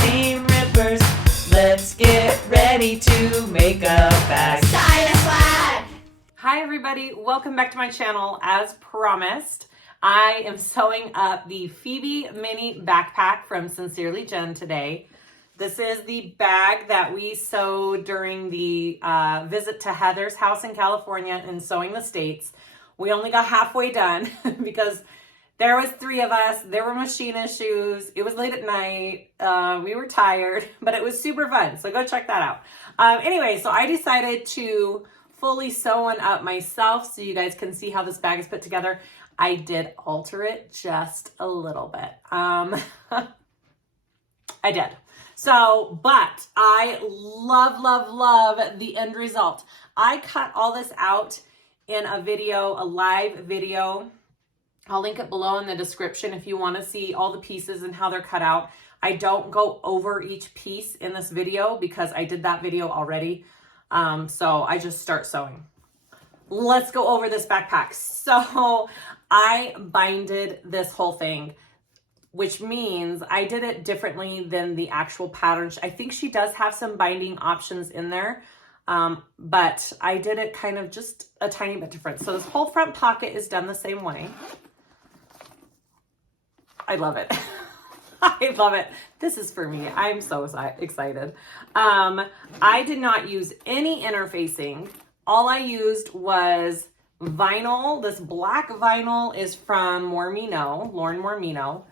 seam rippers. Let's get ready to make a bag. SiahSwag! Hi everybody, welcome back to my channel. As promised, I am sewing up the Phoebe mini backpack from Sincerely Jen today. This is the bag that we sewed during the visit to Heather's house in California and Sewing the States. We only got halfway done because there was 3 of us. There were machine issues. It was late at night. We were tired, but it was super fun. So go check that out. Anyway, so I decided to fully sew one up myself so you guys can see how this bag is put together. I did alter it just a little bit. I did. So, but I love the end result. I cut all this out in a video, a live video. I'll link it below in the description if you want to see all the pieces and how they're cut out. I don't go over each piece in this video because I did that video already. So I just start sewing. Let's go over this backpack. So I binded this whole thing, which means I did it differently than the actual pattern. I think she does have some binding options in there, but I did it kind of just a tiny bit different. So this whole front pocket is done the same way. I love it. I love it. This is for me. I'm so excited. I did not use any interfacing. All I used was vinyl. This black vinyl is from Lauren Mormino.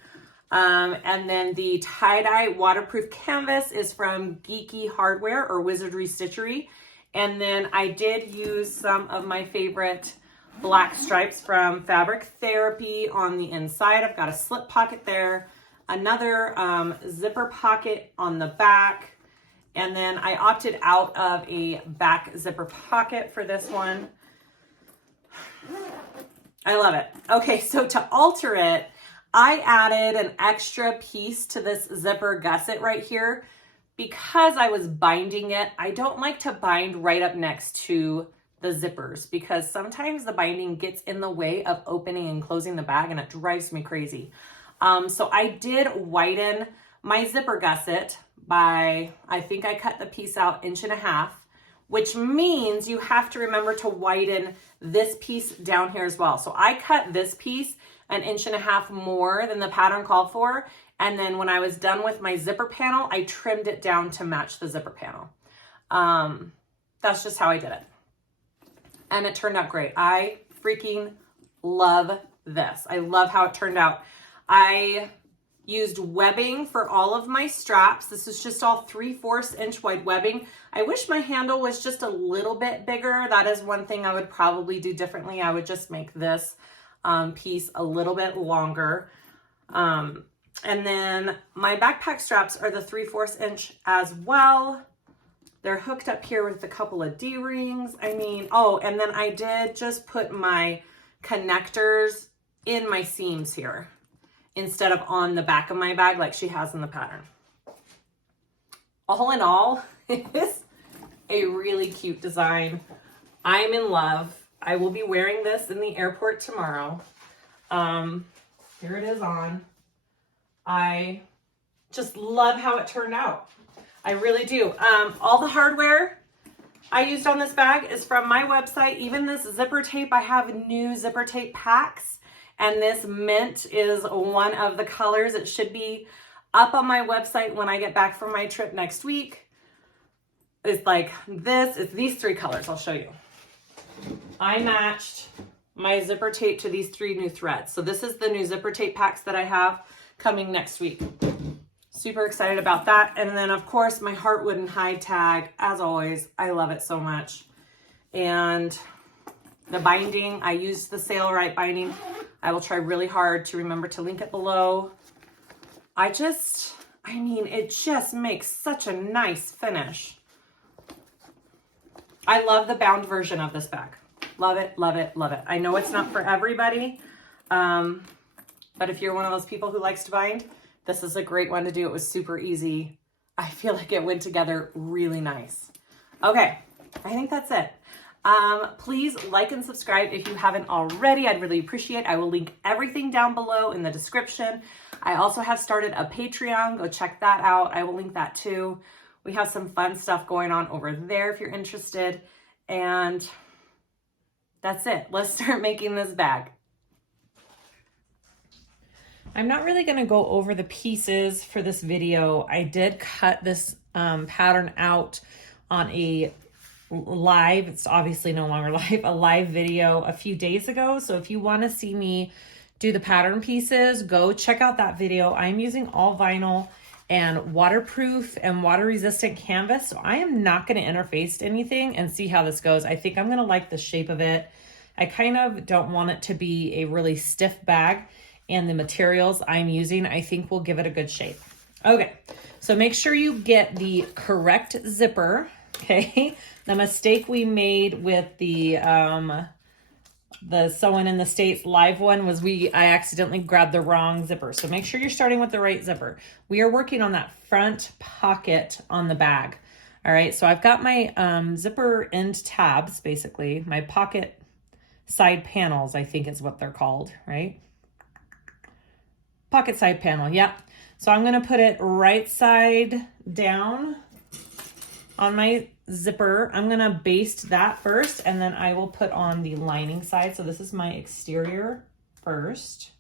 And then the tie-dye waterproof canvas is from Geeky Hardware or Wizardry Stitchery. And then I did use some of my favorite black stripes from Fabric Therapy on the inside. I've got a slip pocket there, another zipper pocket on the back, and then I opted out of a back zipper pocket for this one. I love it. Okay, so to alter it, I added an extra piece to this zipper gusset right here because I was binding it. I don't like to bind right up next to the zippers because sometimes the binding gets in the way of opening and closing the bag and it drives me crazy. So I did widen my zipper gusset by, I think I cut the piece out 1.5 inches, which means you have to remember to widen this piece down here as well. So I cut this piece 1.5 inches more than the pattern called for. And then when I was done with my zipper panel, I trimmed it down to match the zipper panel. That's just how I did it. And it turned out great. I freaking love this. I love how it turned out. I used webbing for all of my straps. This is just all 3/4 inch wide webbing. I wish my handle was just a little bit bigger. That is one thing I would probably do differently. I would just make this piece a little bit longer. And then my backpack straps are the 3/4 inch as well. They're hooked up here with a couple of D-rings. I mean, oh, and then I did just put my connectors in my seams here instead of on the back of my bag like she has in the pattern. All in all, it's a really cute design. I'm in love. I will be wearing this in the airport tomorrow. Here it is on. I just love how it turned out. I really do. All the hardware I used on this bag is from my website. Even this zipper tape, I have new zipper tape packs. And this mint is one of the colors. It should be up on my website when I get back from my trip next week. It's like this. It's these 3 colors. I'll show you. I matched my zipper tape to these 3 new threads. So this is the new zipper tape packs that I have coming next week. Super excited about that. And then of course my Heartwood and Hide tag, as always, I love it so much. And the binding, I used the Sailrite binding. I will try really hard to remember to link it below. I mean, it just makes such a nice finish. I love the bound version of this bag. Love it, love it, love it. I know it's not for everybody, but if you're one of those people who likes to bind, this is a great one to do. It was super easy. I feel like it went together really nice. Okay, I think that's it. Please like and subscribe if you haven't already. I'd really appreciate it. I will link everything down below in the description. I also have started a Patreon. Go check that out. I will link that too. We have some fun stuff going on over there if you're interested. And that's it. Let's start making this bag. I'm not really going to go over the pieces for this video. I did cut this pattern out on a live, it's obviously no longer live, a live video a few days ago. So if you want to see me do the pattern pieces, go check out that video. I'm using all vinyl and waterproof and water resistant canvas. So I am not going to interface anything and see how this goes. I think I'm going to like the shape of it. I kind of don't want it to be a really stiff bag, and the materials I'm using, I think, will give it a good shape. Okay, so make sure you get the correct zipper, okay? The mistake we made with the Sewing in the States live one was I accidentally grabbed the wrong zipper. So make sure you're starting with the right zipper. We are working on that front pocket on the bag. All right, so I've got my zipper end tabs, basically, my pocket side panels, I think is what they're called, right? Pocket side panel, yep. So I'm gonna put it right side down on my zipper. I'm gonna baste that first, and then I will put on the lining side. So this is my exterior first.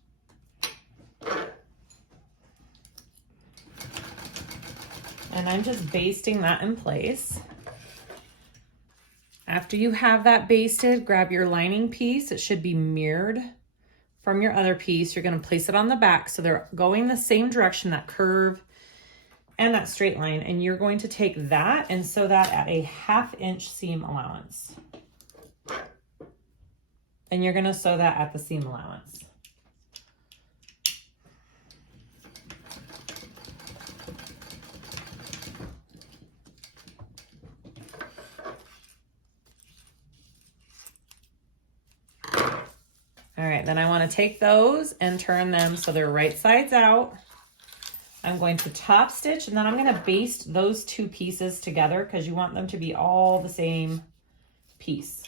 And I'm just basting that in place. After you have that basted, grab your lining piece. It should be mirrored from your other piece. You're going to place it on the back so they're going the same direction, that curve and that straight line. And you're going to take that and sew that at a 1/2 inch seam allowance. And you're going to sew that at the seam allowance. All right, then I want to take those and turn them so they're right sides out. I'm going to top stitch, and then I'm going to baste those two pieces together because you want them to be all the same piece.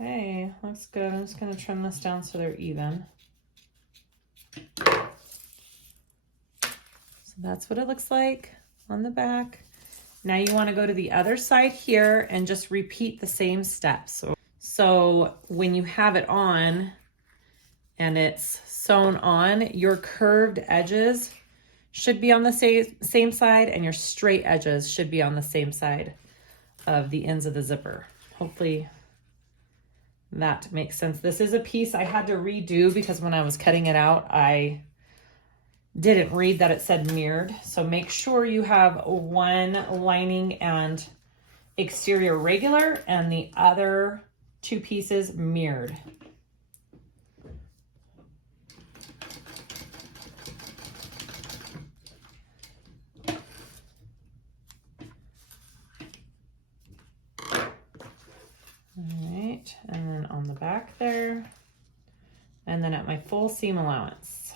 Okay, looks good. I'm just going to trim this down so they're even. So that's what it looks like on the back. Now you want to go to the other side here and just repeat the same steps. So when you have it on and it's sewn on, your curved edges should be on the same side, and your straight edges should be on the same side of the ends of the zipper. Hopefully that makes sense. This is a piece I had to redo because when I was cutting it out, I didn't read that it said mirrored. So make sure you have one lining and exterior regular and the other two pieces mirrored. All right, and then on the back there, and then at my full seam allowance.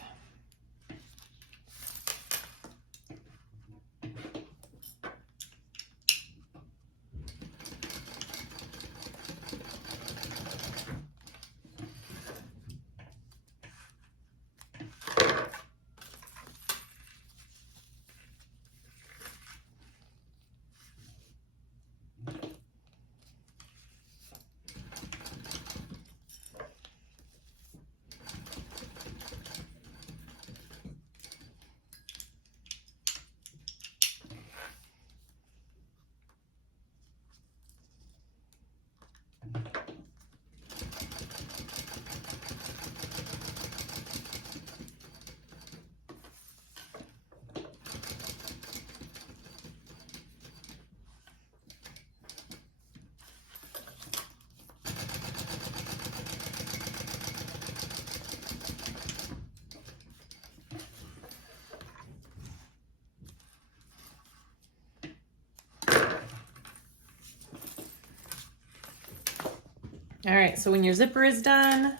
All right, so when your zipper is done,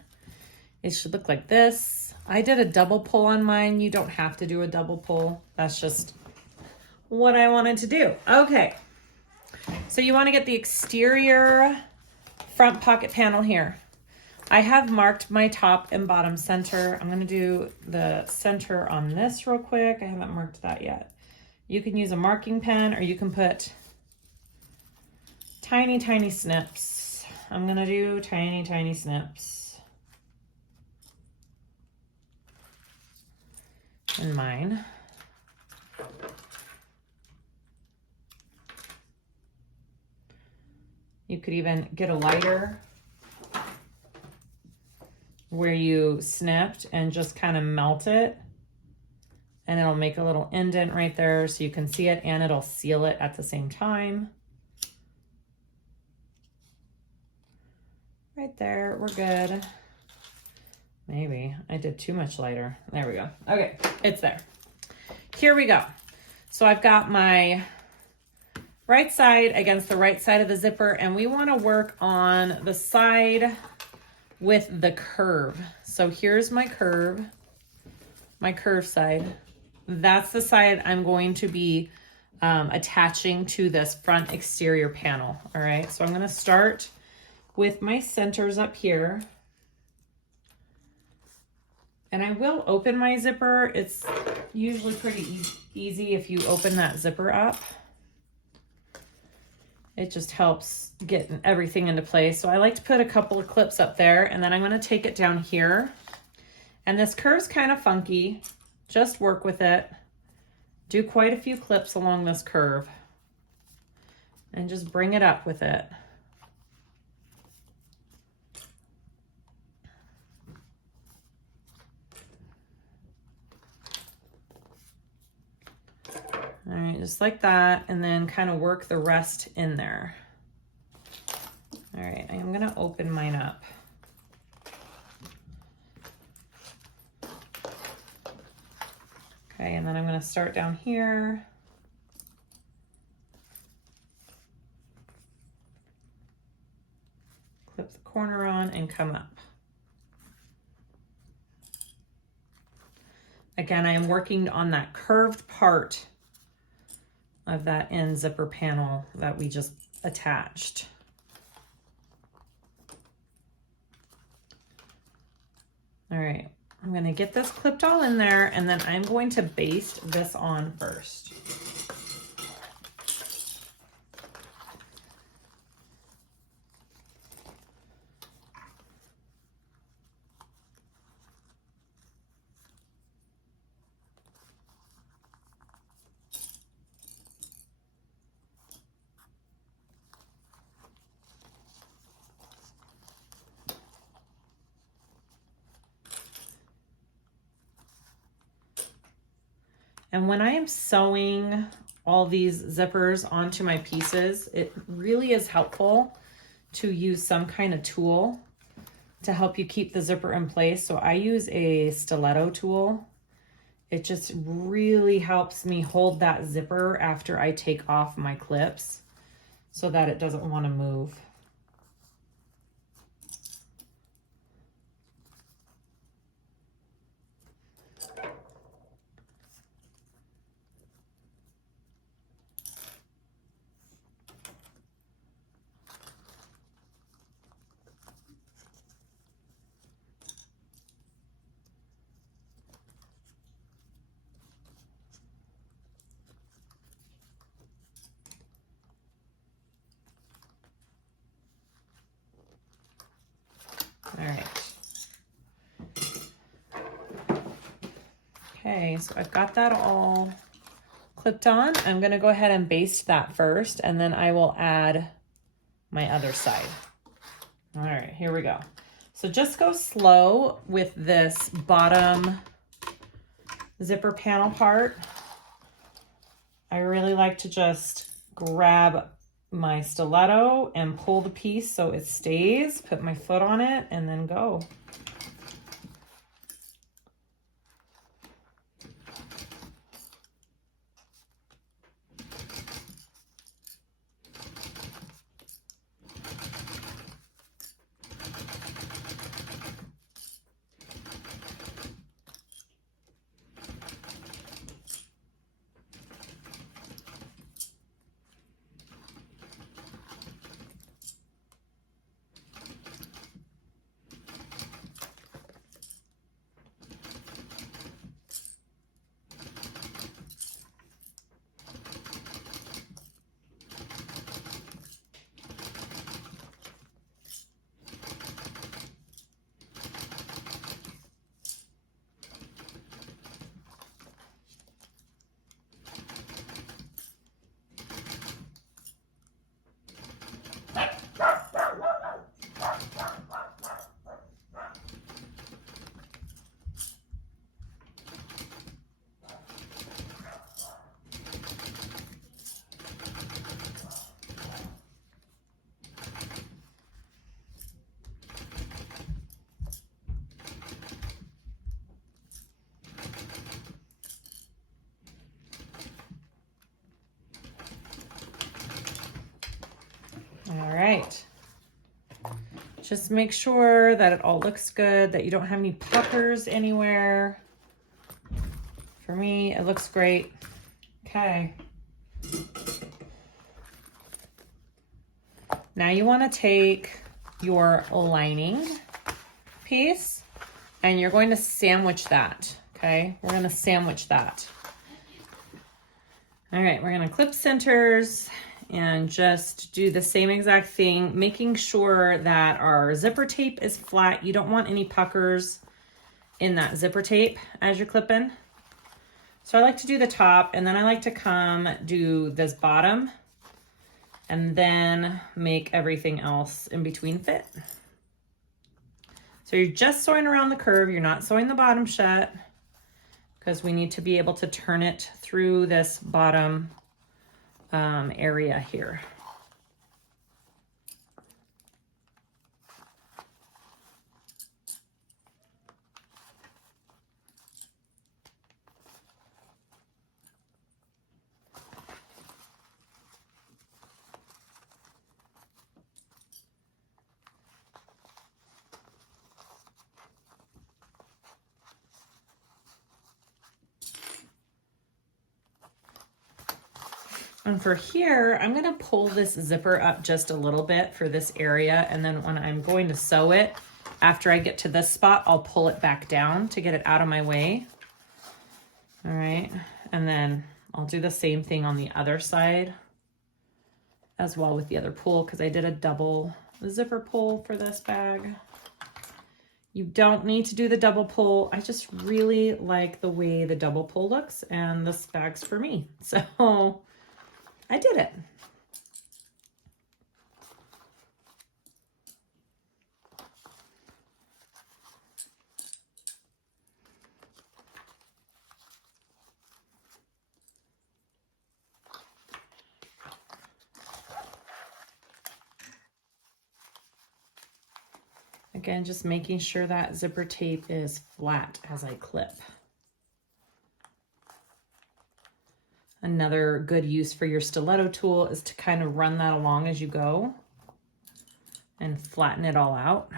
it should look like this. I did a double pull on mine. You don't have to do a double pull. That's just what I wanted to do. Okay, so you want to get the exterior front pocket panel here. I have marked my top and bottom center. I'm going to do the center on this real quick. I haven't marked that yet. You can use a marking pen or you can put tiny, tiny snips. I'm going to do tiny, tiny snips in mine. You could even get a lighter where you snipped and just kind of melt it, and it'll make a little indent right there so you can see it, and it'll seal it at the same time. Right there, we're good. Maybe I did too much lighter. There we go. Okay, it's there. Here we go. So I've got my right side against the right side of the zipper, and we want to work on the side with the curve. So here's my curve side. That's the side I'm going to be attaching to this front exterior panel. All right, so I'm going to start with my centers up here. And I will open my zipper. It's usually pretty easy if you open that zipper up. It just helps get everything into place. So I like to put a couple of clips up there, and then I'm going to take it down here. And this curve's kind of funky. Just work with it. Do quite a few clips along this curve and just bring it up with it. All right, just like that, and then kind of work the rest in there. All right, I am gonna open mine up. Okay, and then I'm gonna start down here. Clip the corner on and come up. Again, I am working on that curved part of that end zipper panel that we just attached. All right, I'm gonna get this clipped all in there, and then I'm going to baste this on first. And when I am sewing all these zippers onto my pieces, it really is helpful to use some kind of tool to help you keep the zipper in place. So I use a stiletto tool. It just really helps me hold that zipper after I take off my clips so that it doesn't want to move. All right. Okay, so I've got that all clipped on. I'm gonna go ahead and baste that first, and then I will add my other side. All right, here we go. So just go slow with this bottom zipper panel part. I really like to just grab my stiletto and pull the piece so it stays, put my foot on it, and then go. right. Just make sure that it all looks good, that you don't have any puckers anywhere. For me, it looks great. Okay. Now you want to take your lining piece and you're going to sandwich that. Okay, we're going to sandwich that. All right, we're going to clip centers and just do the same exact thing, making sure that our zipper tape is flat. You don't want any puckers in that zipper tape as you're clipping. So I like to do the top, and then I like to come do this bottom and then make everything else in between fit. So you're just sewing around the curve. You're not sewing the bottom shut because we need to be able to turn it through this bottom area here. And for here, I'm gonna pull this zipper up just a little bit for this area, and then when I'm going to sew it, after I get to this spot, I'll pull it back down to get it out of my way. All right, and then I'll do the same thing on the other side as well with the other pull, because I did a double zipper pull for this bag. You don't need to do the double pull. I just really like the way the double pull looks, and this bag's for me. So I did it. Again, just making sure that zipper tape is flat as I clip. Another good use for your stiletto tool is to kind of run that along as you go and flatten it all out.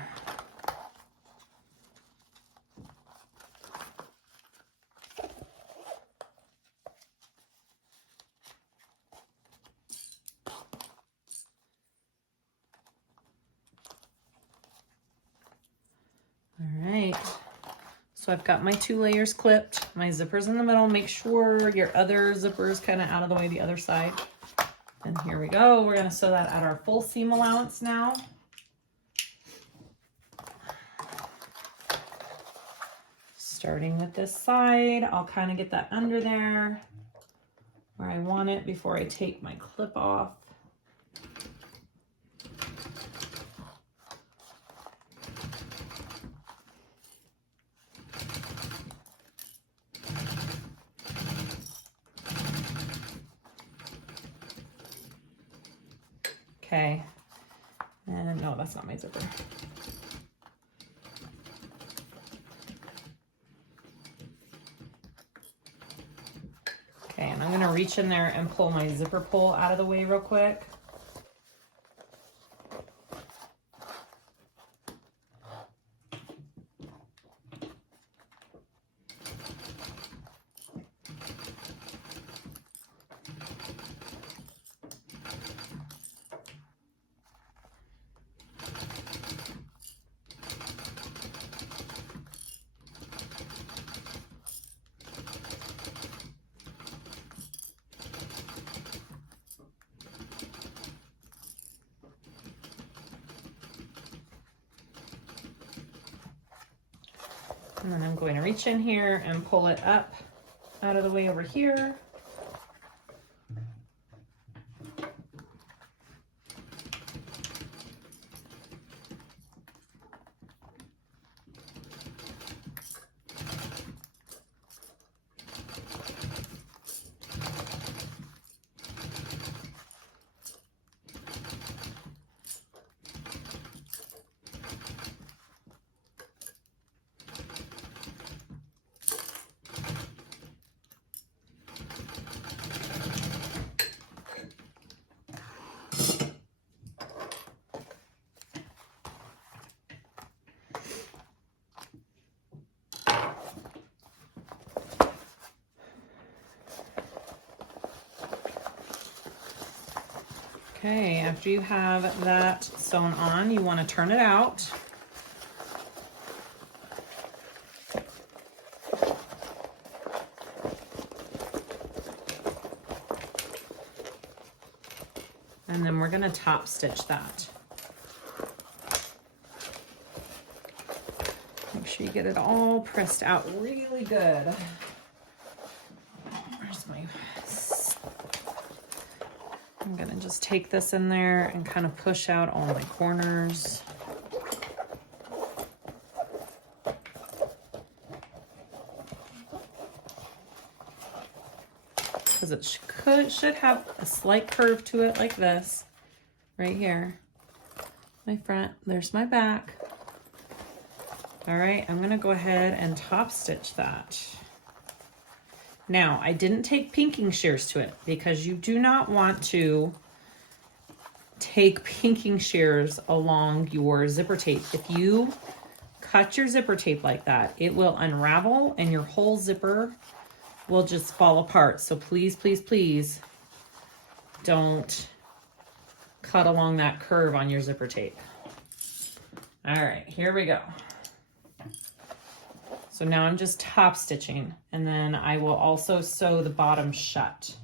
All right. So I've got my 2 layers clipped, my zipper's in the middle. Make sure your other zipper is kind of out of the way the other side. And here we go. We're gonna sew that at our full seam allowance now. Starting with this side, I'll kind of get that under there where I want it before I take my clip off. Okay, and no, that's not my zipper. Okay, and I'm gonna reach in there and pull my zipper pull out of the way real quick. And then I'm going to reach in here and pull it up out of the way over here. Okay, after you have that sewn on, you want to turn it out. And then we're going to top stitch that. Make sure you get it all pressed out really good. Where's my... I'm going to just take this in there and kind of push out all my corners. Because it should have a slight curve to it like this, right here. My front, there's my back. All right, I'm gonna go ahead and top stitch that. Now, I didn't take pinking shears to it because you do not want to take pinking shears along your zipper tape. If you cut your zipper tape like that, it will unravel and your whole zipper will just fall apart. So please, please, please don't cut along that curve on your zipper tape. All right, here we go. So now I'm just top stitching, and then I will also sew the bottom shut.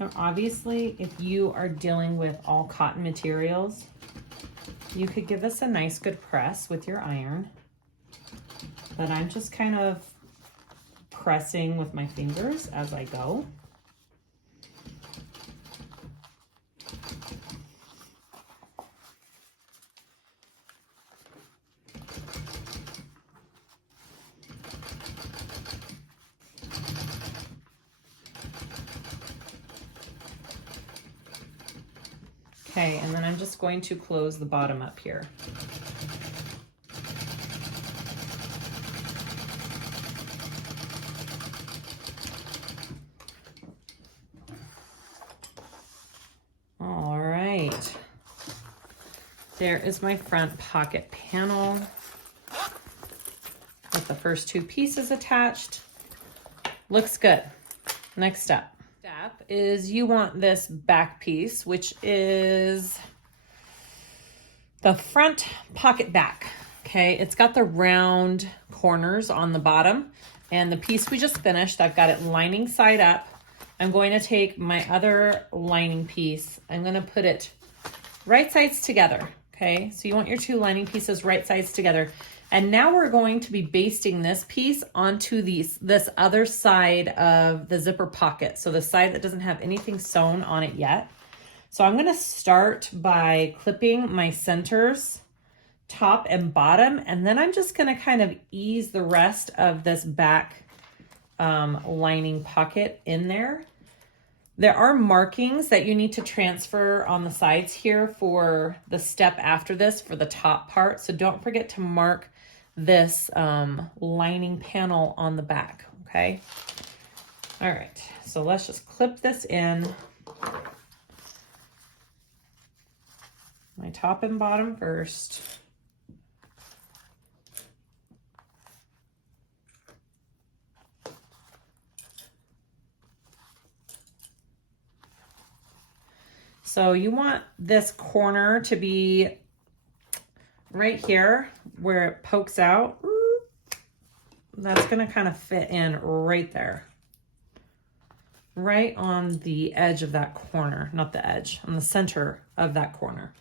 Now, obviously, if you are dealing with all cotton materials, you could give this a nice good press with your iron. But I'm just kind of pressing with my fingers as I go. Okay, and then I'm just going to close the bottom up here. All right. There is my front pocket panel with the first two pieces attached. Looks good. Next step is you want this back piece, which is the front pocket back. Okay, it's got the round corners on the bottom, and the piece we just finished, I've got it lining side up. I'm going to take my other lining piece, I'm going to put it right sides together. Okay, so you want your two lining pieces right sides together. And now we're going to be basting this piece onto this other side of the zipper pocket. So the side that doesn't have anything sewn on it yet. So I'm gonna start by clipping my centers, top and bottom, and then I'm just gonna kind of ease the rest of this back lining pocket in there. There are markings that you need to transfer on the sides here for the step after this for the top part. So don't forget to mark this lining panel on the back, okay? All right, so let's just clip this in. My top and bottom first. So you want this corner to be right here where it pokes out. That's going to kind of fit in right there. Right on the edge of that corner, not the edge, on the center of that corner.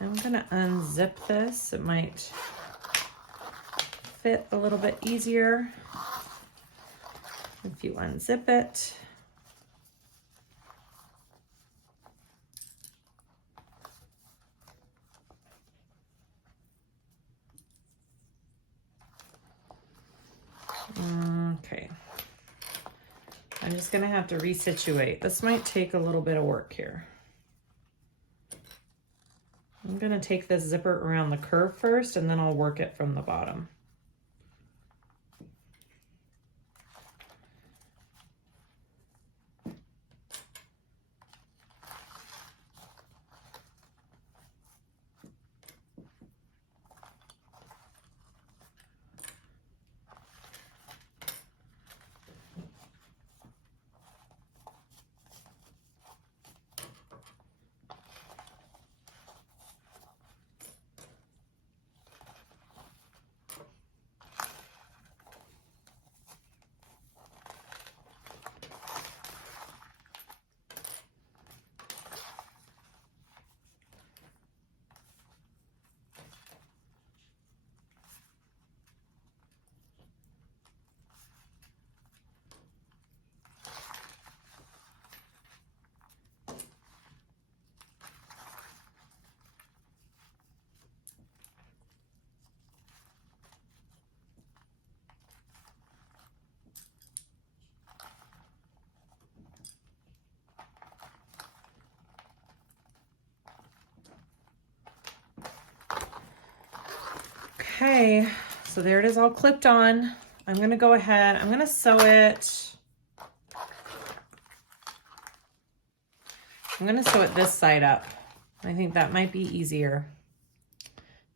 I'm gonna unzip this. It might fit a little bit easier if you unzip it. Okay. I'm just gonna have to resituate. This might take a little bit of work here. I'm gonna take this zipper around the curve first, and then I'll work it from the bottom. Okay, so there it is all clipped on. I'm gonna go ahead, I'm gonna sew it. I'm gonna sew it this side up. I think that might be easier.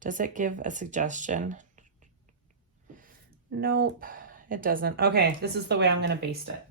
Does it give a suggestion? Nope, it doesn't. Okay, this is the way I'm gonna baste it.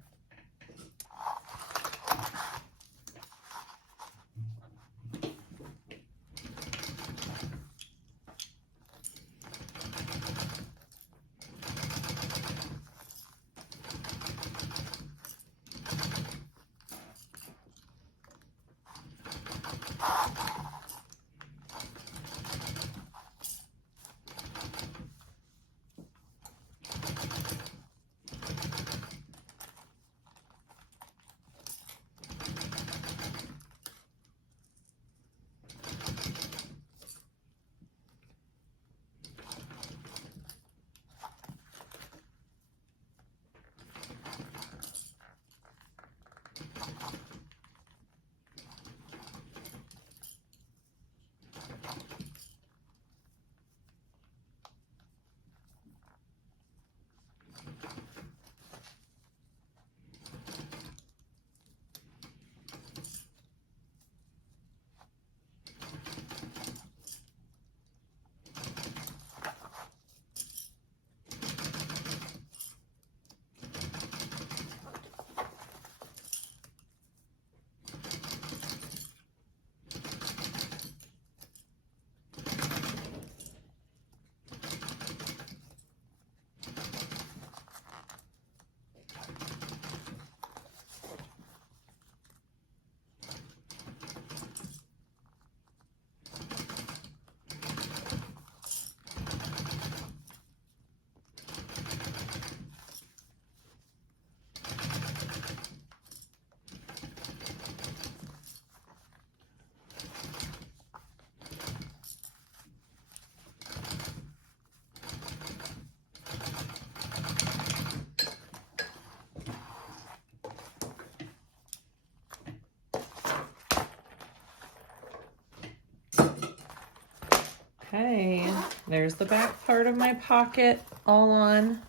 Okay, there's the back part of my pocket all on.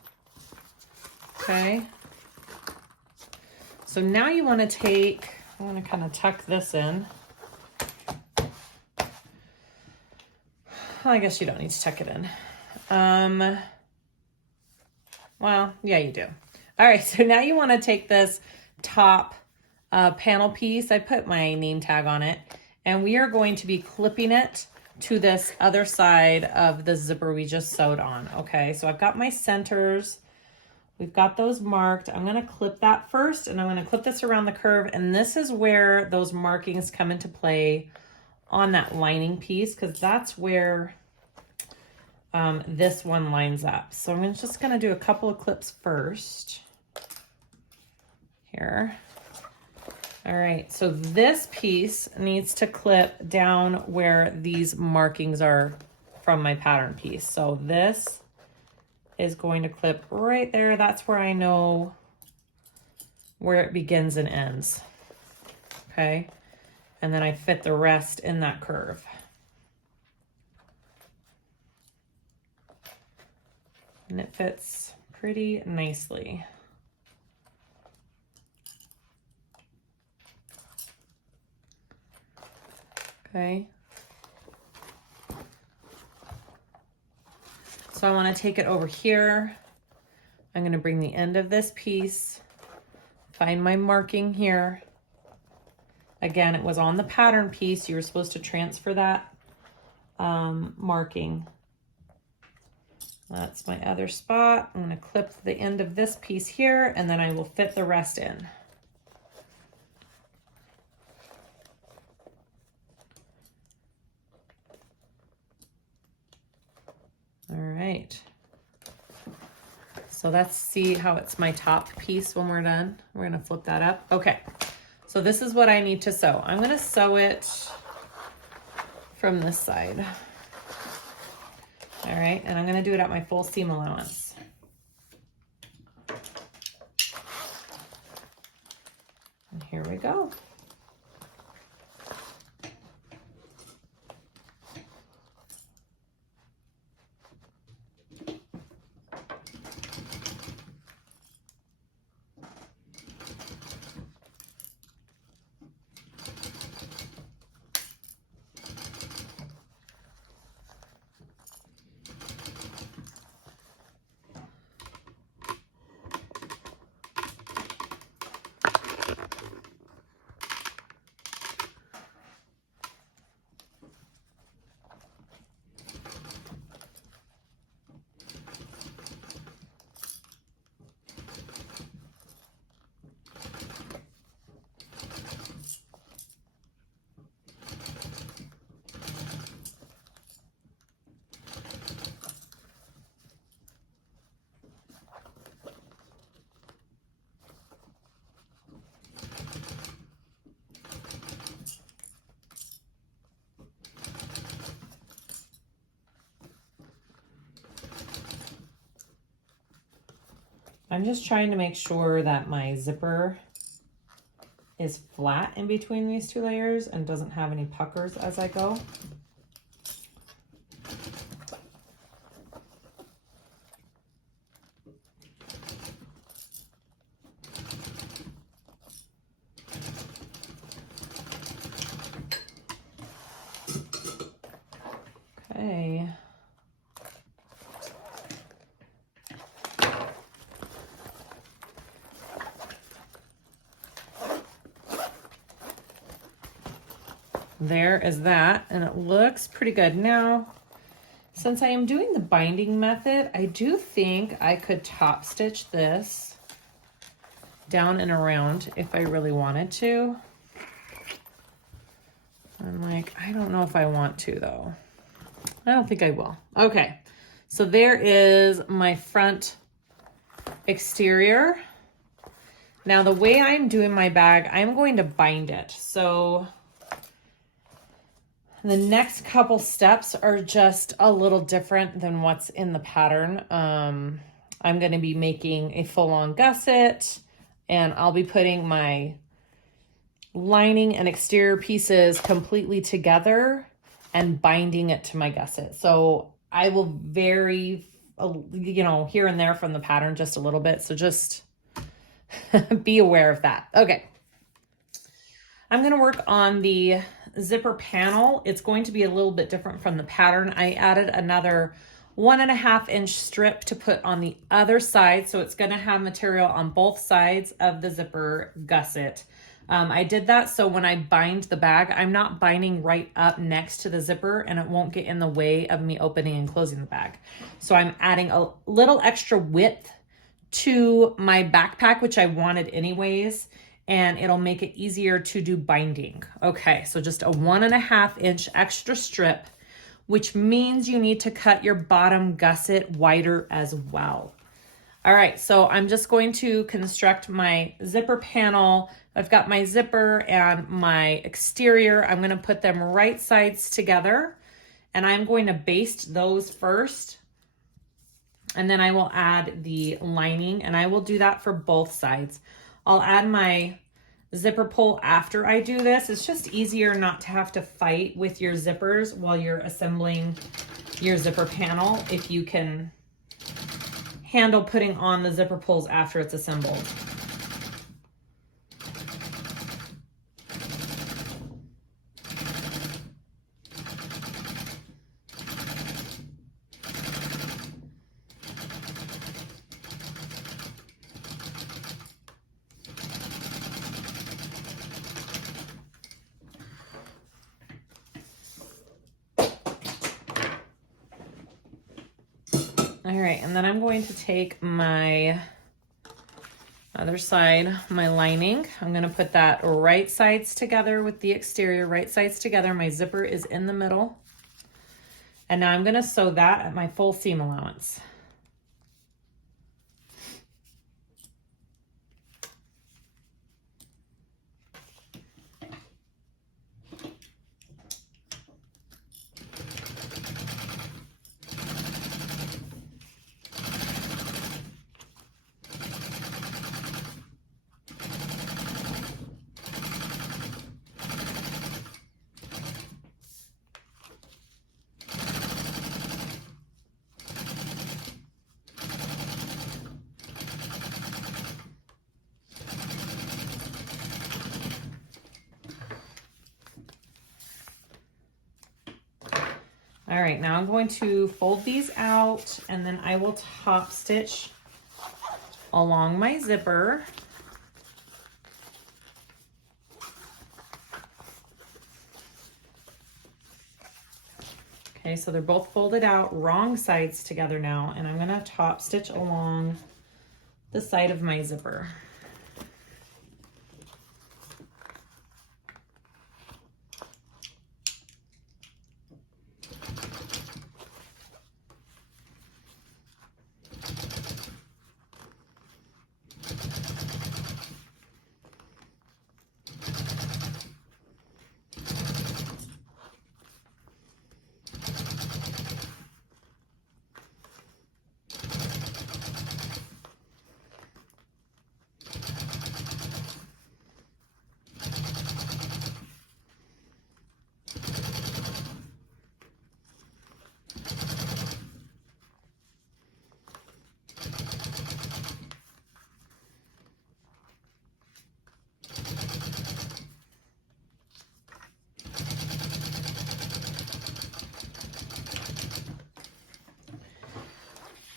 Okay. So now you want to take, I'm going to kind of tuck this in. Well, I guess you don't need to tuck it in. Well, yeah, you do. All right, so now you want to take this top panel piece. I put my name tag on it, and we are going to be clipping it to this other side of the zipper we just sewed on. Okay, so I've got my centers. We've got those marked. I'm going to clip that first, and I'm going to clip this around the curve, and this is where those markings come into play on that lining piece, because that's where this one lines up. So I'm just going to do a couple of clips first here. All right, so this piece needs to clip down where these markings are from my pattern piece. So this is going to clip right there. That's where I know where it begins and ends. Okay, and then I fit the rest in that curve. And it fits pretty nicely. Okay. So I want to take it over here. I'm going to bring the end of this piece, find my marking here. Again, it was on the pattern piece. You were supposed to transfer that marking. That's my other spot. I'm going to clip the end of this piece here, and then I will fit the rest in. All right. So let's see how it's my top piece when we're done. We're going to flip that up. Okay. So this is what I need to sew. I'm going to sew it from this side. All right, and I'm going to do it at my full seam allowance. And here we go. I'm just trying to make sure that my zipper is flat in between these two layers and doesn't have any puckers as I go. Okay. There is that, and it looks pretty good. Now, since I am doing the binding method, I do think I could top stitch this down and around if I really wanted to. I'm like, I don't know if I want to though. I don't think I will. Okay, so there is my front exterior. Now the way I'm doing my bag, I'm going to bind it. So the next couple steps are just a little different than what's in the pattern. I'm going to be making a full-on gusset, and I'll be putting my lining and exterior pieces completely together, and binding it to my gusset. So I will vary, you know, here and there from the pattern just a little bit. So just be aware of that. Okay. I'm going to work on the zipper panel. It's going to be a little bit different from the pattern. I added another 1.5 inch strip to put on the other side. So it's going to have material on both sides of the zipper gusset. I did that so when I bind the bag, I'm not binding right up next to the zipper and it won't get in the way of me opening and closing the bag. So I'm adding a little extra width to my backpack, which I wanted anyways, and it'll make it easier to do binding. Okay, so just a 1.5 inch extra strip, which means you need to cut your bottom gusset wider as well. All right, so I'm just going to construct my zipper panel. I've got my zipper and my exterior. I'm going to put them right sides together, and I'm going to baste those first. And then I will add the lining, and I will do that for both sides. I'll add my zipper pull after I do this. It's just easier not to have to fight with your zippers while you're assembling your zipper panel if you can handle putting on the zipper pulls after it's assembled. All right, and then I'm going to take my other side, my lining. I'm going to put that right sides together with the exterior, right sides together. My zipper is in the middle. And now I'm going to sew that at my full seam allowance. All right, now I'm going to fold these out and then I will top stitch along my zipper. Okay, so they're both folded out, wrong sides together now, and I'm gonna top stitch along the side of my zipper.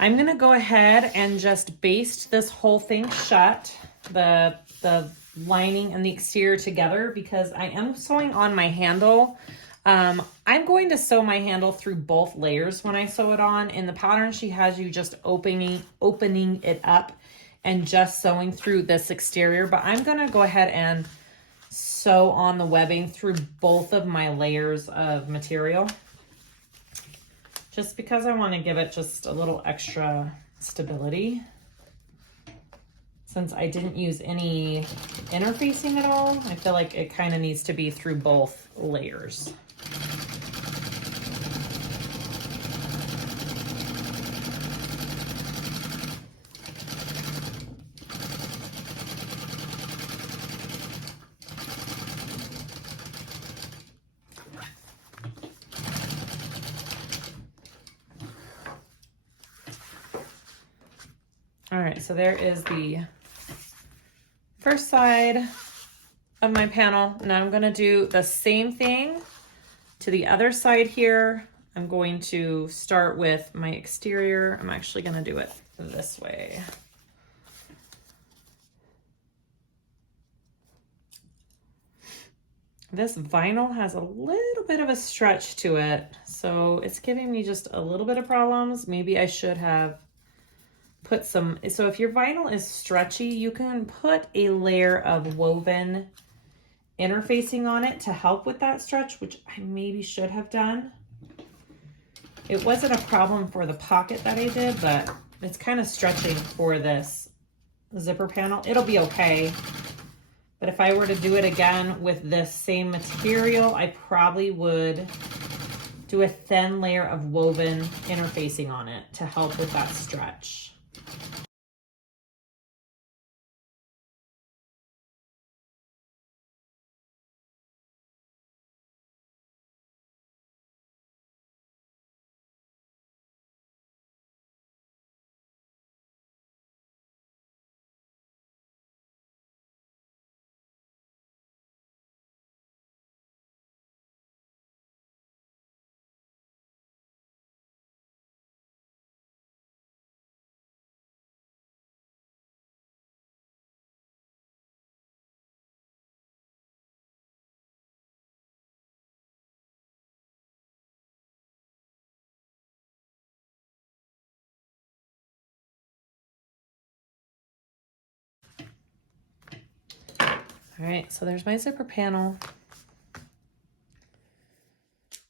I'm gonna go ahead and just baste this whole thing shut, the lining and the exterior together, because I am sewing on my handle. I'm going to sew my handle through both layers when I sew it on. In the pattern, she has you just opening it up and just sewing through this exterior, but I'm gonna go ahead and sew on the webbing through both of my layers of material, just because I want to give it just a little extra stability. Since I didn't use any interfacing at all, I feel like it kind of needs to be through both layers. All right, so there is the first side of my panel. Now I'm gonna do the same thing to the other side here. I'm going to start with my exterior. I'm actually gonna do it this way. This vinyl has a little bit of a stretch to it, so it's giving me just a little bit of problems. Maybe I should have put some, so if your vinyl is stretchy, you can put a layer of woven interfacing on it to help with that stretch, which I maybe should have done. It wasn't a problem for the pocket that I did, but it's kind of stretching for this zipper panel. It'll be okay. But if I were to do it again with this same material, I probably would do a thin layer of woven interfacing on it to help with that stretch. All right, so there's my zipper panel.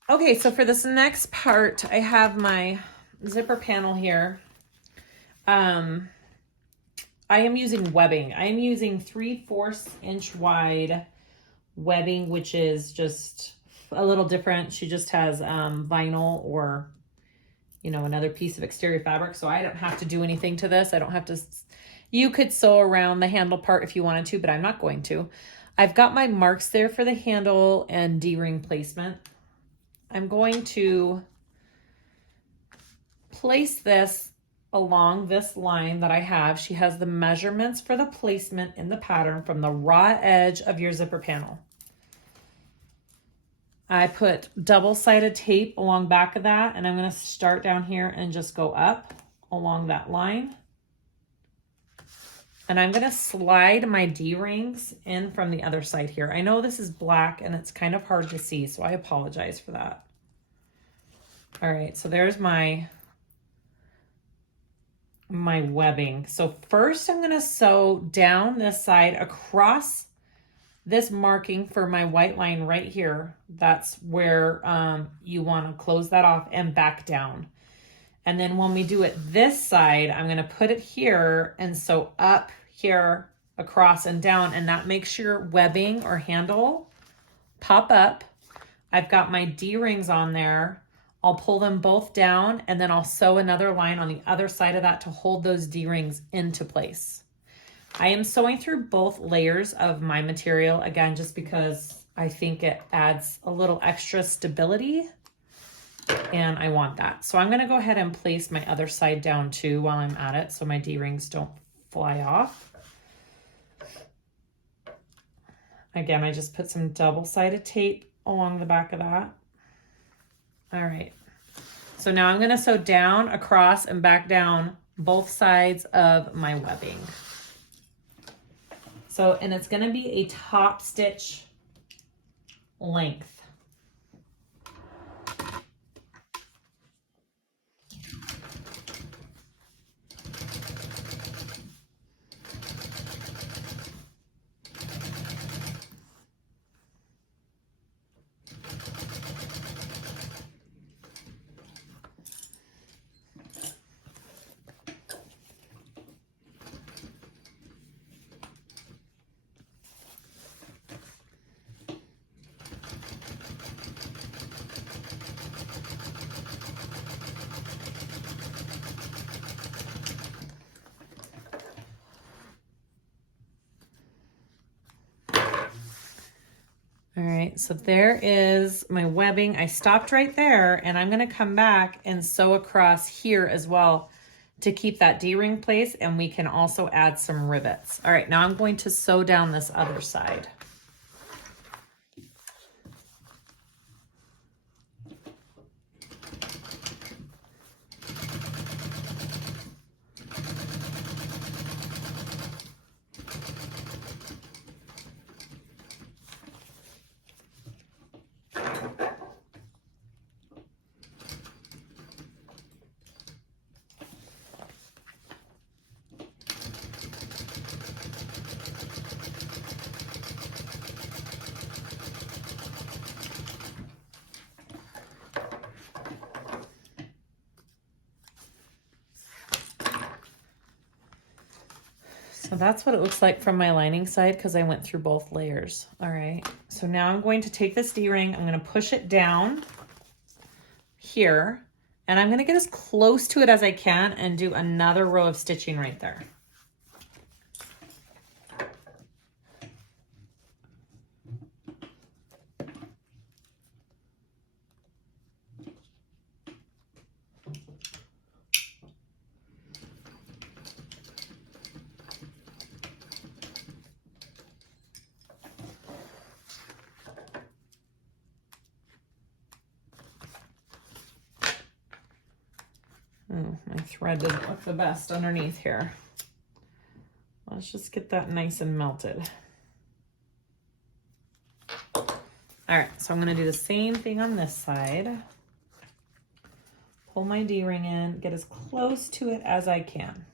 Okay, so for this next part, I have my zipper panel here. I am using webbing. I am using 3/4 inch wide webbing, which is just a little different. She just has vinyl or, you know, another piece of exterior fabric. So I don't have to do anything to this. I don't have to, you could sew around the handle part if you wanted to, but I'm not going to. I've got my marks there for the handle and D-ring placement. I'm going to place this along this line that I have. She has the measurements for the placement in the pattern from the raw edge of your zipper panel. I put double-sided tape along back of that, and I'm going to start down here and just go up along that line. And I'm going to slide my D-rings in from the other side here. I know this is black and it's kind of hard to see, so I apologize for that. All right, so there's my webbing. So first I'm going to sew down this side across this marking for my white line right here. That's where you want to close that off and back down. And then when we do it this side, I'm going to put it here and sew up here across and down, and that makes your webbing or handle pop up. I've got my D-rings on there. I'll pull them both down, and then I'll sew another line on the other side of that to hold those D-rings into place. I am sewing through both layers of my material, again, just because I think it adds a little extra stability, and I want that. So I'm gonna go ahead and place my other side down too while I'm at it so my D-rings don't fly off. Again, I just put some double-sided tape along the back of that. All right, so now I'm going to sew down, across, and back down both sides of my webbing. So, and it's going to be a top stitch length. All right, so there is my webbing. I stopped right there, and I'm going to come back and sew across here as well to keep that D-ring place, and we can also add some rivets. All right, now I'm going to sew down this other side. So that's what it looks like from my lining side because I went through both layers. All right, so now I'm going to take this D-ring, I'm gonna push it down here, and I'm gonna get as close to it as I can and do another row of stitching right there. Oh, my thread doesn't look the best underneath here. Let's just get that nice and melted. All right, so I'm gonna do the same thing on this side. Pull my D-ring in, get as close to it as I can.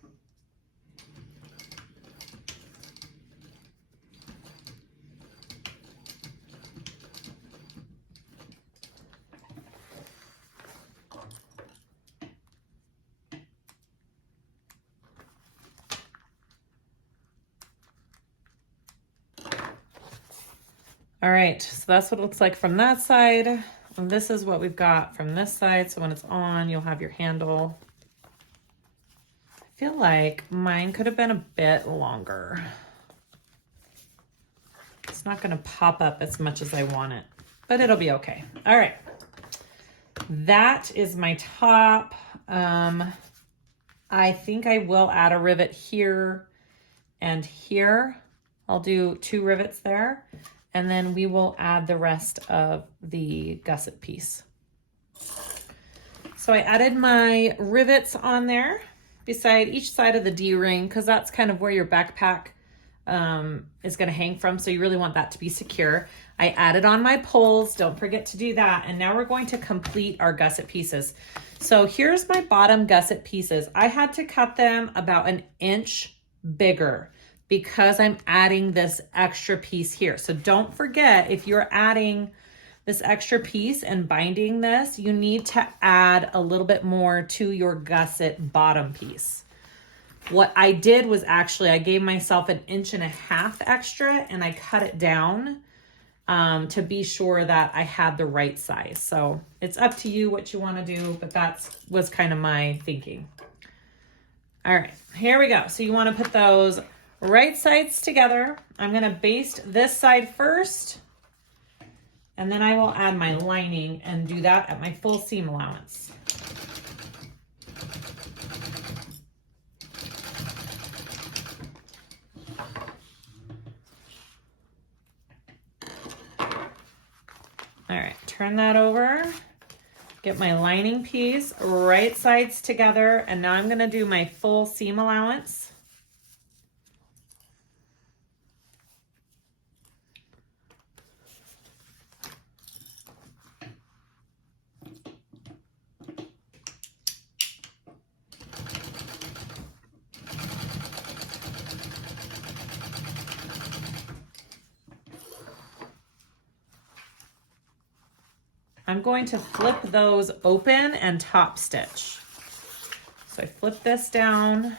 All right, so that's what it looks like from that side. And this is what we've got from this side. So when it's on, you'll have your handle. I feel like mine could have been a bit longer. It's not gonna pop up as much as I want it, but it'll be okay. All right, that is my top. I think I will add a rivet here and here. I'll do 2 rivets there. And then we will add the rest of the gusset piece. So I added my rivets on there beside each side of the D-ring because that's kind of where your backpack is gonna hang from. So you really want that to be secure. I added on my poles, don't forget to do that. And now we're going to complete our gusset pieces. So here's my bottom gusset pieces. I had to cut them about 1 inch bigger because I'm adding this extra piece here. So don't forget, if you're adding this extra piece and binding this, you need to add a little bit more to your gusset bottom piece. What I did was actually, I gave myself 1.5 inches extra and I cut it down to be sure that I had the right size. So it's up to you what you wanna do, but that was kind of my thinking. All right, here we go. So you wanna put those right sides together. I'm gonna baste this side first, and then I will add my lining and do that at my full seam allowance. All right, turn that over, get my lining piece, right sides together, and now I'm gonna do my full seam allowance. I'm going to flip those open and top stitch. So I flip this down,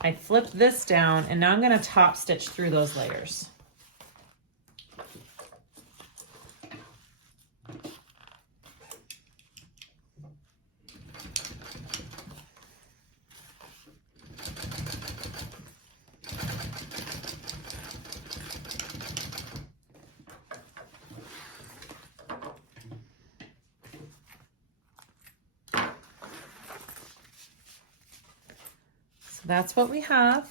I flip this down, and now I'm going to top stitch through those layers. that's what we have.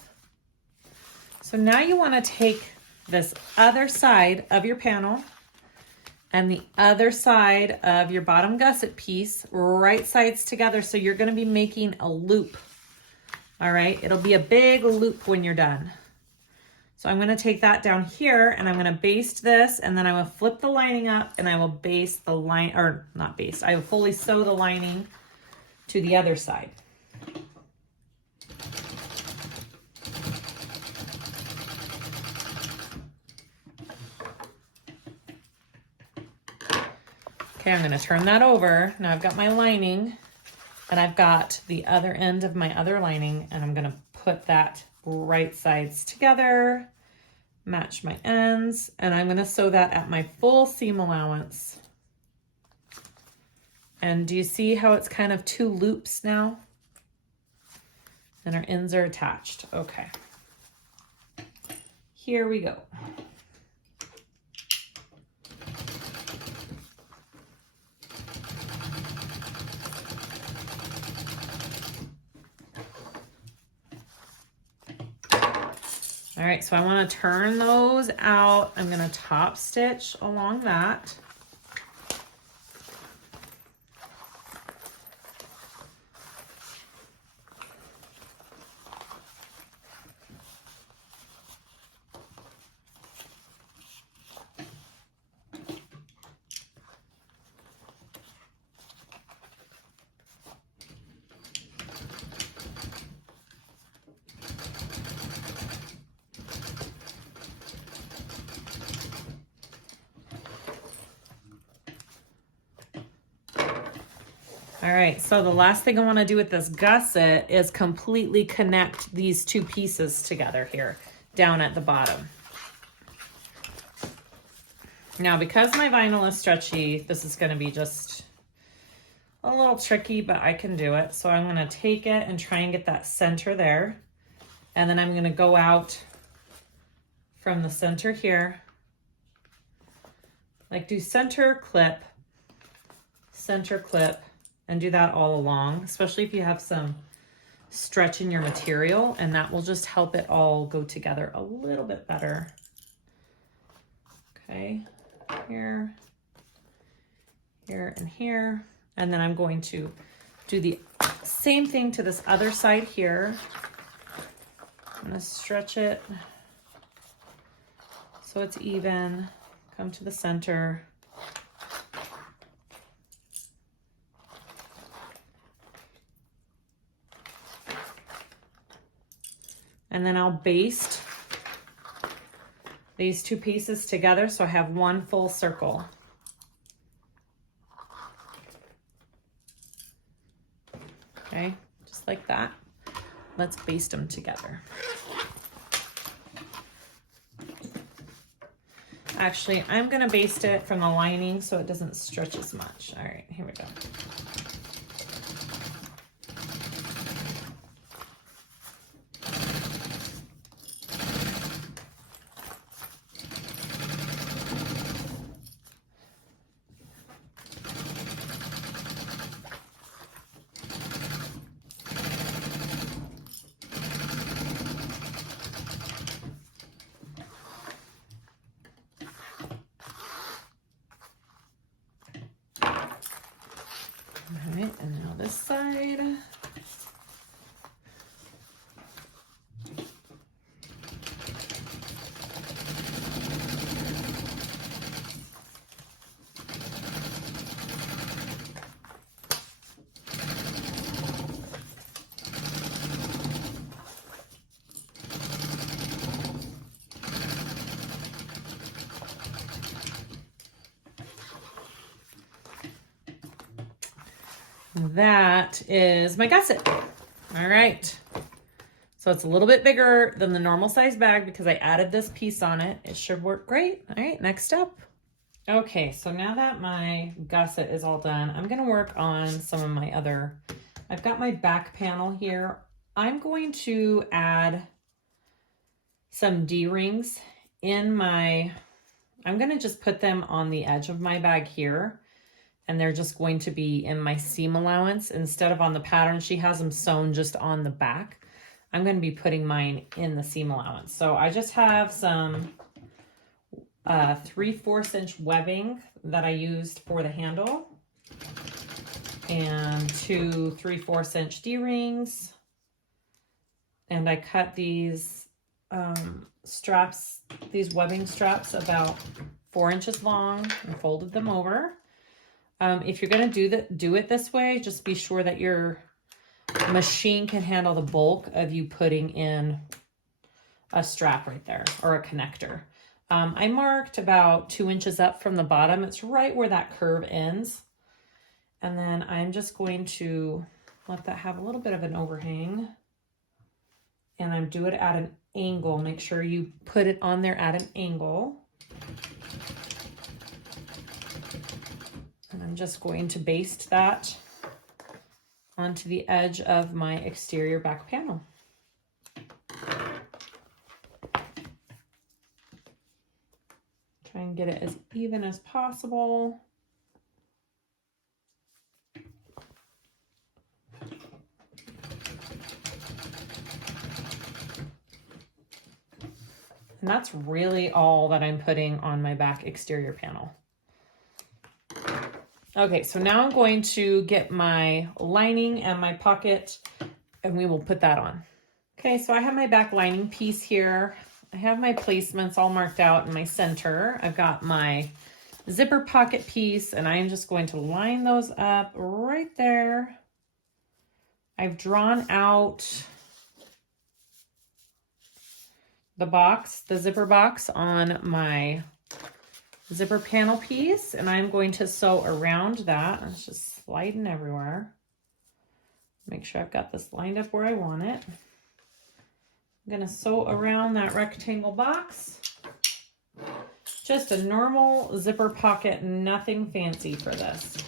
So now you want to take this other side of your panel and the other side of your bottom gusset piece, right sides together. So you're going to be making a loop. All right, it'll be a big loop when you're done. So I'm going to take that down here and I'm going to baste this, and then I will flip the lining up and I will baste the line, or not baste, I will fully sew the lining to the other side. Okay, I'm going to turn that over. Now I've got my lining and I've got the other end of my other lining, and I'm going to put that right sides together, match my ends, and I'm going to sew that at my full seam allowance. And do you see how it's kind of two loops now? And our ends are attached. Okay. Here we go. All right, so I want to turn those out. I'm going to top stitch along that. All right, so the last thing I want to do with this gusset is completely connect these two pieces together here down at the bottom. Now, because my vinyl is stretchy, this is going to be just a little tricky, but I can do it. So I'm going to take it and try and get that center there. And then I'm going to go out from the center here, like do center clip, and do that all along, especially if you have some stretch in your material, and that will just help it all go together a little bit better. Okay, here, here, and here. And then I'm going to do the same thing to this other side here. I'm gonna stretch it so it's even, come to the center. And then I'll baste these two pieces together so I have one full circle. Okay, just like that. Let's baste them together. Actually, I'm gonna baste it from the lining so it doesn't stretch as much. All right, here we go. All right, and now this side. That is my gusset. All right. So it's a little bit bigger than the normal size bag because I added this piece on it. It should work great. All right, next up. Okay, so now that my gusset is all done, I'm gonna work on some of my other, I've got my back panel here. I'm going to add some D-rings in my, I'm gonna just put them on the edge of my bag here. And they're just going to be in my seam allowance instead of on the pattern. She has them sewn just on the back. I'm going to be putting mine in the seam allowance. So I just have some 3/4 inch webbing that I used for the handle, and 2 3/4 inch D-rings. And I cut these straps, these webbing straps, about 4 inches long and folded them over. If you're going to do it this way, just be sure that your machine can handle the bulk of you putting in a strap right there, or a connector. I marked about 2 inches up from the bottom. It's right where that curve ends. And then I'm just going to let that have a little bit of an overhang. And I'm doing it at an angle. Make sure you put it on there at an angle. And I'm just going to baste that onto the edge of my exterior back panel. Try and get it as even as possible. And that's really all that I'm putting on my back exterior panel. Okay, so now I'm going to get my lining and my pocket, and we will put that on. Okay, so I have my back lining piece here. I have my placements all marked out in my center. I've got my zipper pocket piece, and I'm just going to line those up right there. I've drawn out the box, the zipper box on my zipper panel piece, and I'm going to sew around that. It's just sliding everywhere. Make sure I've got this lined up where I want it. I'm going to sew around that rectangle box. Just a normal zipper pocket, nothing fancy for this.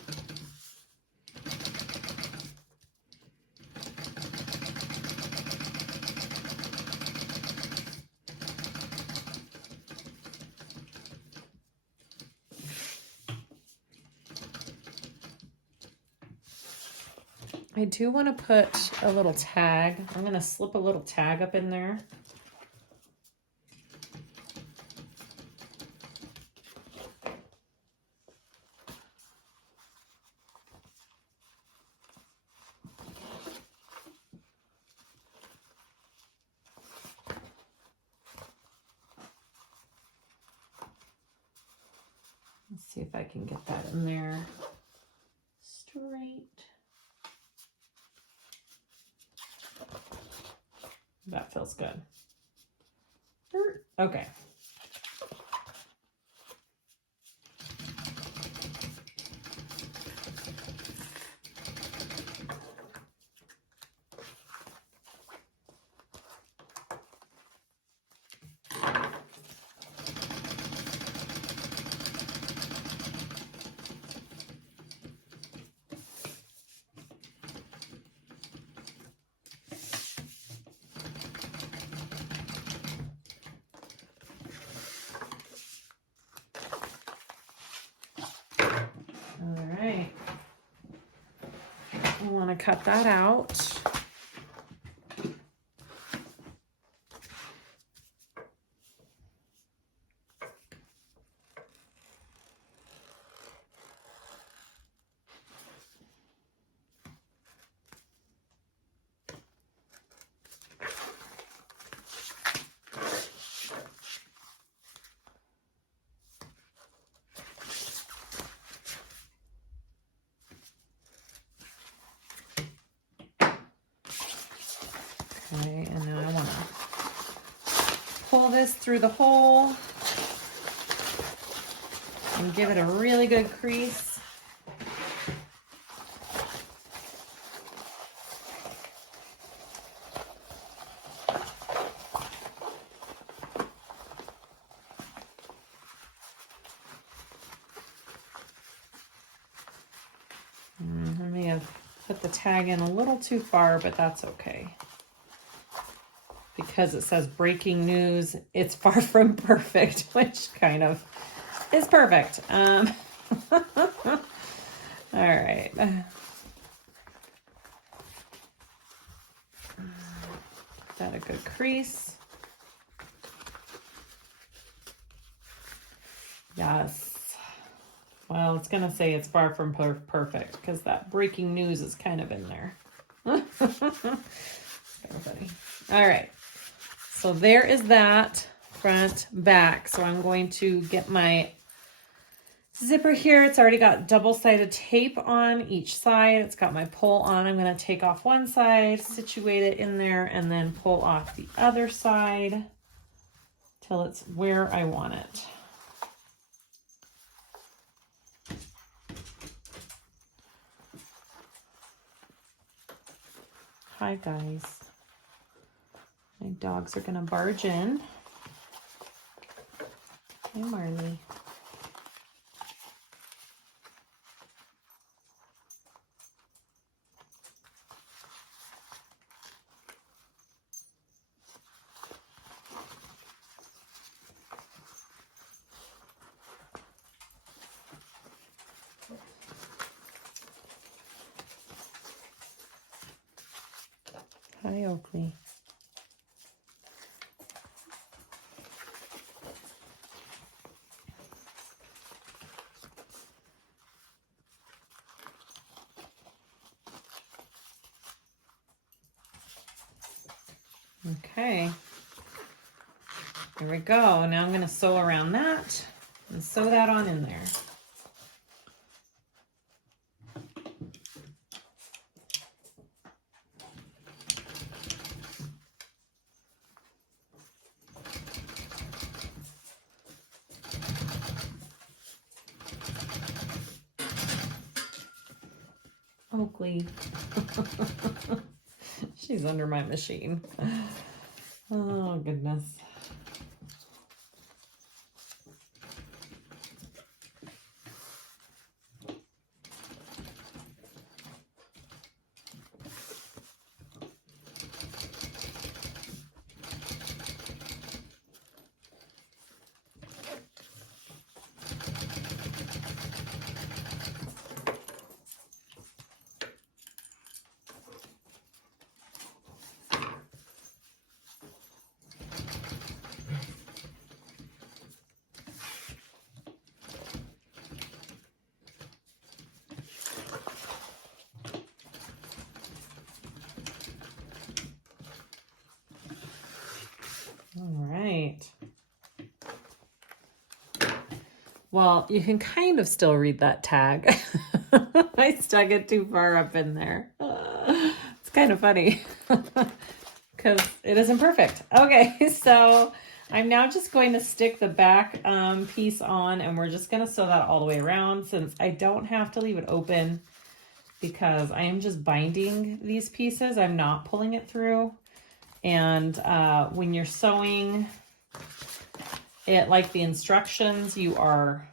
I do want to put a little tag. I'm going to slip a little tag up in there. Let's see if I can get that in there straight. That feels good. Okay. I want to cut that out. Okay, and then I want to pull this through the hole and give it a really good crease. I may have put the tag in a little too far, but that's okay. Because it says breaking news, it's far from perfect, which kind of is perfect. All right. that a good crease. Yes. Well, it's going to say it's far from perfect because that breaking news is kind of in there. Everybody. All right. So there is that front, back. So I'm going to get my zipper here. It's already got double-sided tape on each side. It's got my pull on. I'm going to take off one side, situate it in there, and then pull off the other side till it's where I want it. Hi, guys. My dogs are going to barge in. Hey, Marley. Hi, Oakley. Okay. There we go. Now I'm going to sew around that and sew that on in there. Oakley. She's under my machine. Oh, goodness. All right. Well, you can kind of still read that tag. I stuck it too far up in there. It's kind of funny because it isn't perfect. Okay, so I'm now just going to stick the back piece on, and we're just going to sew that all the way around since I don't have to leave it open because I am just binding these pieces. I'm not pulling it through. And when you're sewing it, like the instructions, you are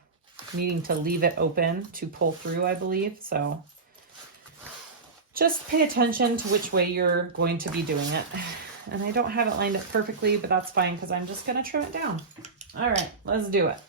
needing to leave it open to pull through, I believe. So just pay attention to which way you're going to be doing it. And I don't have it lined up perfectly, but that's fine because I'm just going to trim it down. All right, let's do it.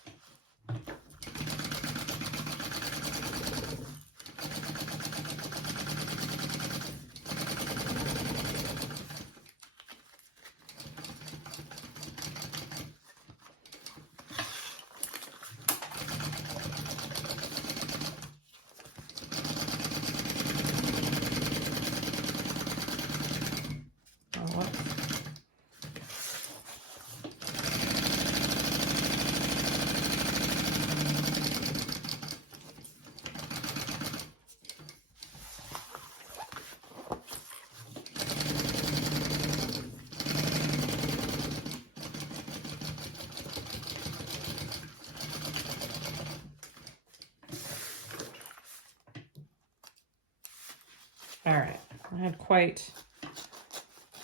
All right, I had quite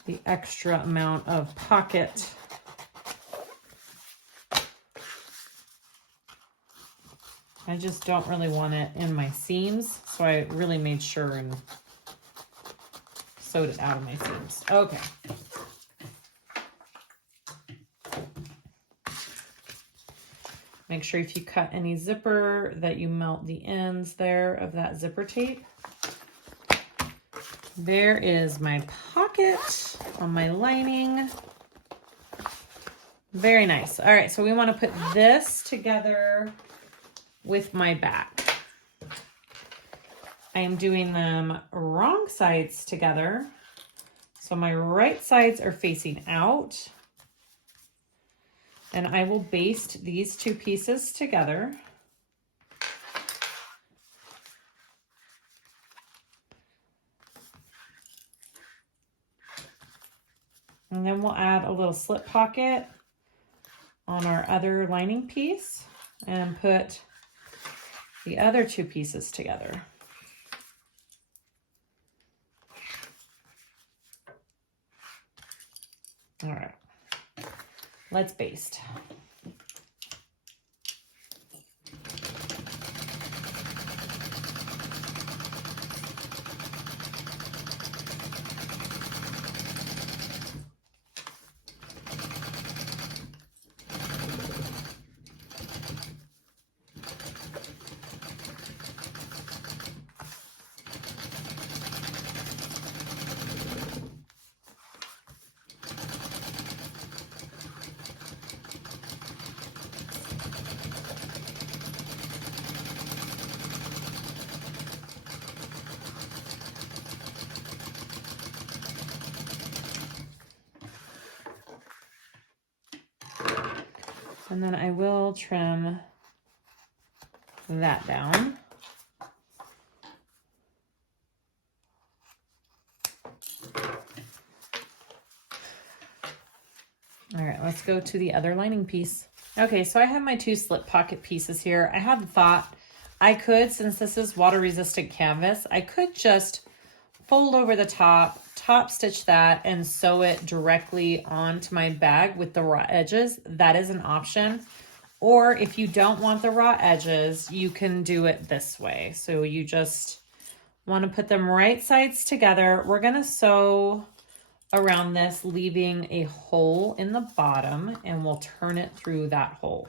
the extra amount of pocket. I just don't really want it in my seams, so I really made sure and sewed it out of my seams. Okay. Make sure if you cut any zipper that you melt the ends there of that zipper tape. There is my pocket on my lining. Very nice. All right, so we want to put this together with my back. I am doing them wrong sides together. So my right sides are facing out. And I will baste these two pieces together. And then we'll add a little slip pocket on our other lining piece and put the other two pieces together. All right, let's baste. And then I will trim that down. All right, let's go to the other lining piece. Okay, so I have my two slip pocket pieces here. I had thought I could, since this is water resistant canvas, I could just fold over the top stitch that and sew it directly onto my bag with the raw edges. That is an option. Or if you don't want the raw edges, you can do it this way. So you just want to put them right sides together. We're going to sew around this, leaving a hole in the bottom, and we'll turn it through that hole.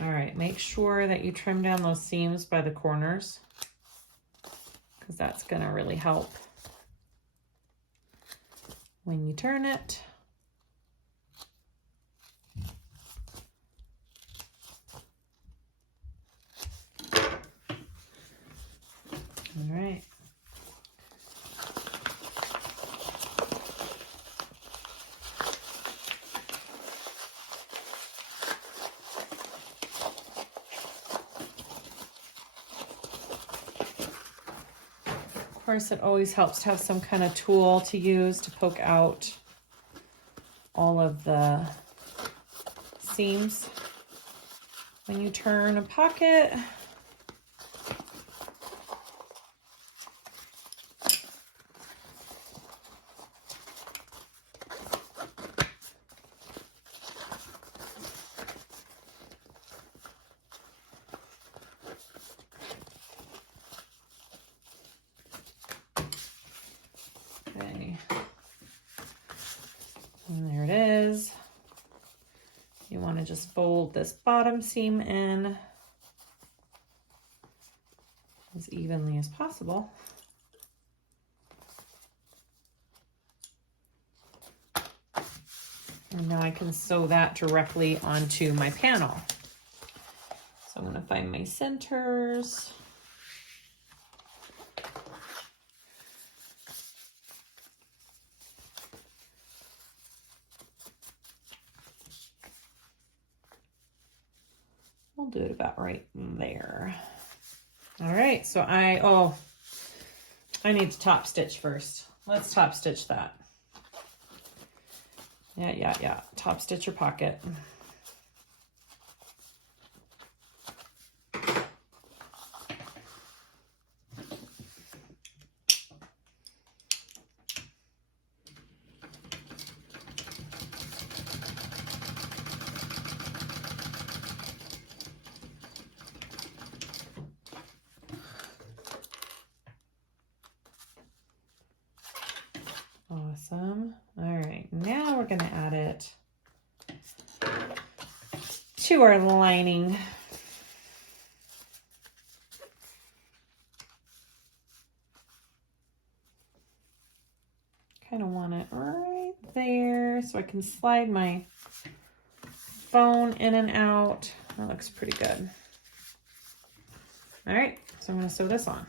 All right, make sure that you trim down those seams by the corners, because that's going to really help when you turn it. All right. Of course, it always helps to have some kind of tool to use to poke out all of the seams when you turn a pocket. Okay, and there it is. You want to just fold this bottom seam in as evenly as possible. And now I can sew that directly onto my panel. So I'm going to find my centers. do it about right there. All right, so I need to top stitch first. Let's top stitch that. Yeah. Top stitch your pocket. Awesome. All right, now we're gonna add it to our lining. Kind of want it right there so I can slide my phone in and out. That looks pretty good. All right, so I'm gonna sew this on.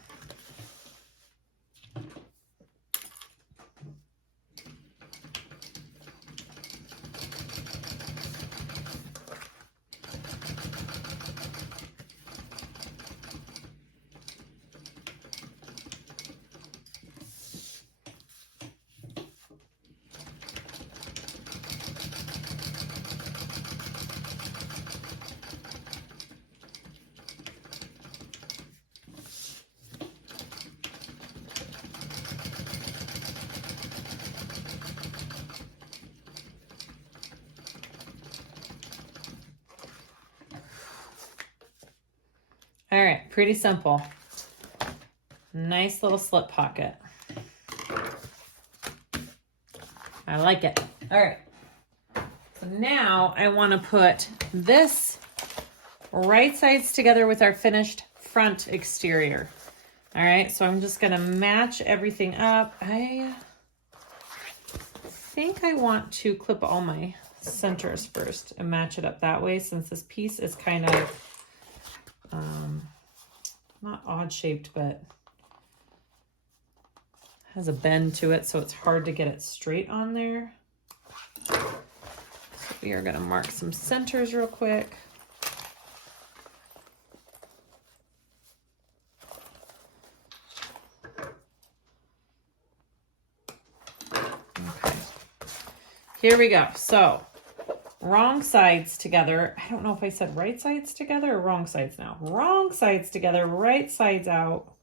All right, pretty simple. Nice little slip pocket. I like it. All right. So now I want to put this right sides together with our finished front exterior. All right, so I'm just going to match everything up. I think I want to clip all my centers first and match it up that way, since this piece is kind of not odd shaped, but has a bend to it, so it's hard to get it straight on there. So we are going to mark some centers real quick. Okay, here we go. So wrong sides together. I don't know if I said right sides together or wrong sides now. Wrong sides together, right sides out.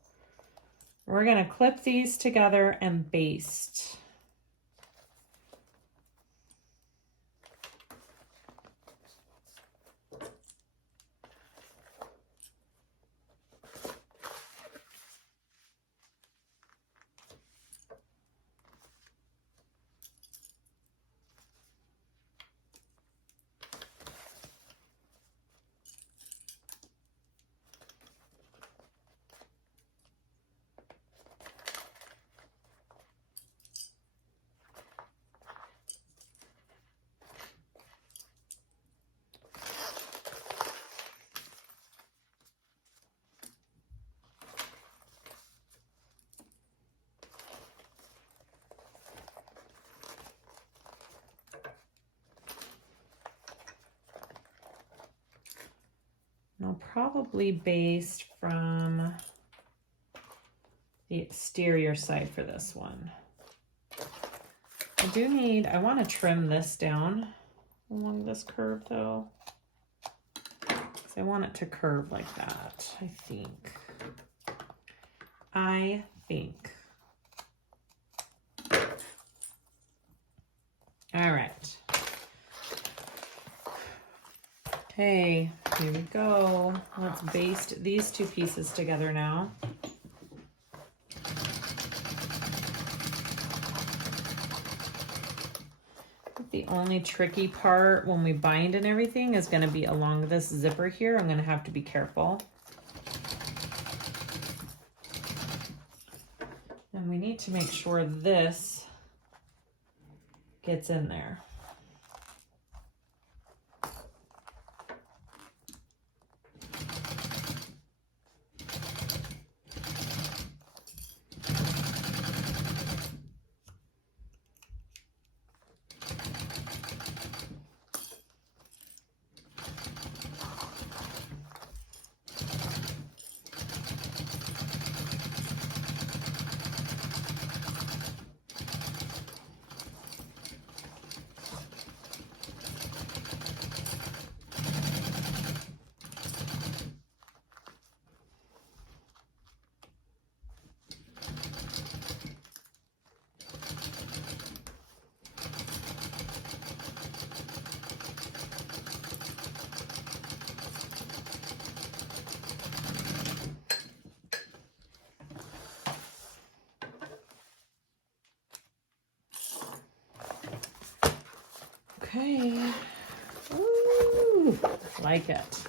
We're going to clip these together and baste. I'll probably baste from the exterior side for this one. I want to trim this down along this curve though, because I want it to curve like that, I think. All right. Okay, here we go. Let's baste these two pieces together now. The only tricky part when we bind and everything is going to be along this zipper here. I'm going to have to be careful. And we need to make sure this gets in there. Okay. Ooh, like it.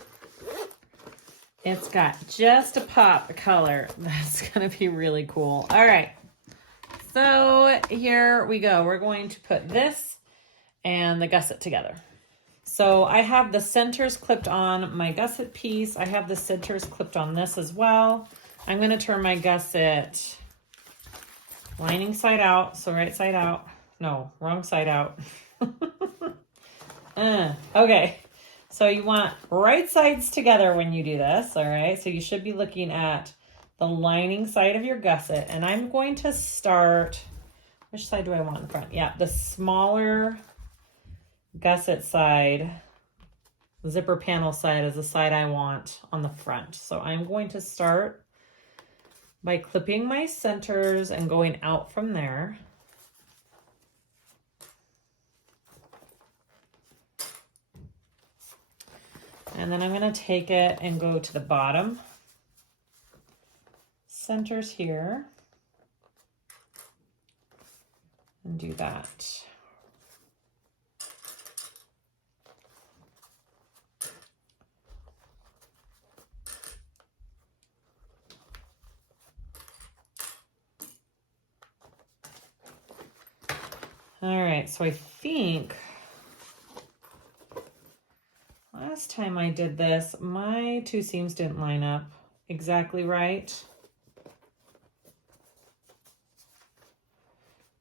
It's got just a pop of color. That's gonna be really cool. All right, so here we go. We're going to put this and the gusset together. So I have the centers clipped on my gusset piece. I have the centers clipped on this as well. I'm gonna turn my gusset lining side out, so right side out. No, wrong side out. Okay. So you want right sides together when you do this, all right? So you should be looking at the lining side of your gusset. And I'm going to start, which side do I want in front? Yeah, the smaller gusset side, zipper panel side is the side I want on the front. So I'm going to start by clipping my centers and going out from there. And then I'm going to take it and go to the bottom centers here and do that. All right, so I think last time I did this, my two seams didn't line up exactly right.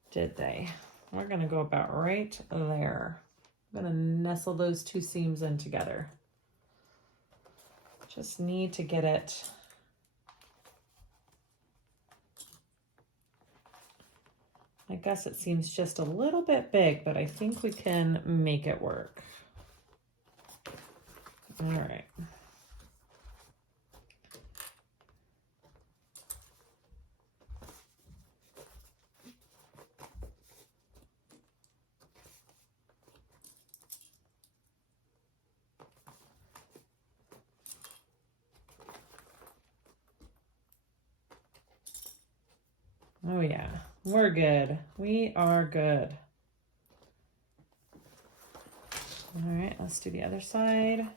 Did they? We're gonna go about right there. I'm gonna nestle those two seams in together. Just need to get it I guess it seems just a little bit big, but I think we can make it work. All right. Oh yeah, we're good. We are good. All right, let's do the other side.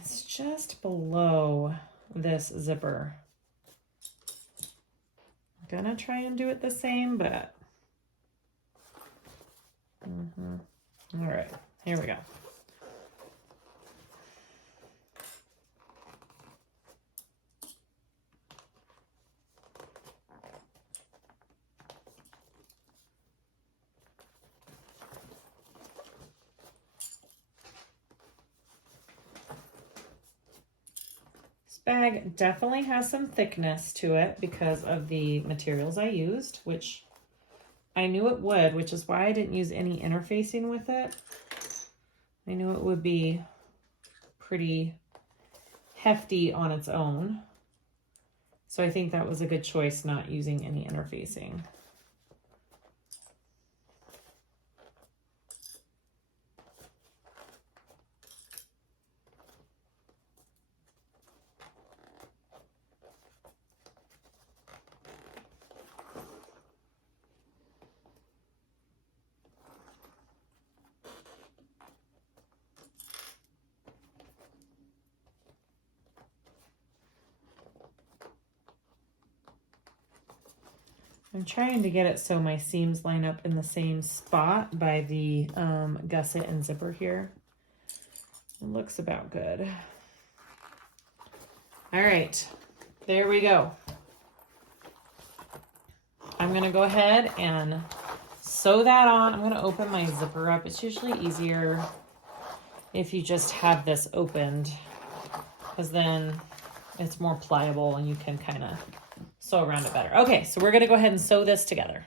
It's just below this zipper. I'm gonna try and do it the same, but all right, here we go. Bag definitely has some thickness to it because of the materials I used, which I knew it would, which is why I didn't use any interfacing with it. I knew it would be pretty hefty on its own. So I think that was a good choice not using any interfacing. I'm trying to get it so my seams line up in the same spot by the gusset and zipper here. It looks about good. All right, there we go. I'm gonna go ahead and sew that on. I'm gonna open my zipper up. It's usually easier if you just have this opened, because then it's more pliable and you can kind of sew around it better. Okay, so we're gonna go ahead and sew this together.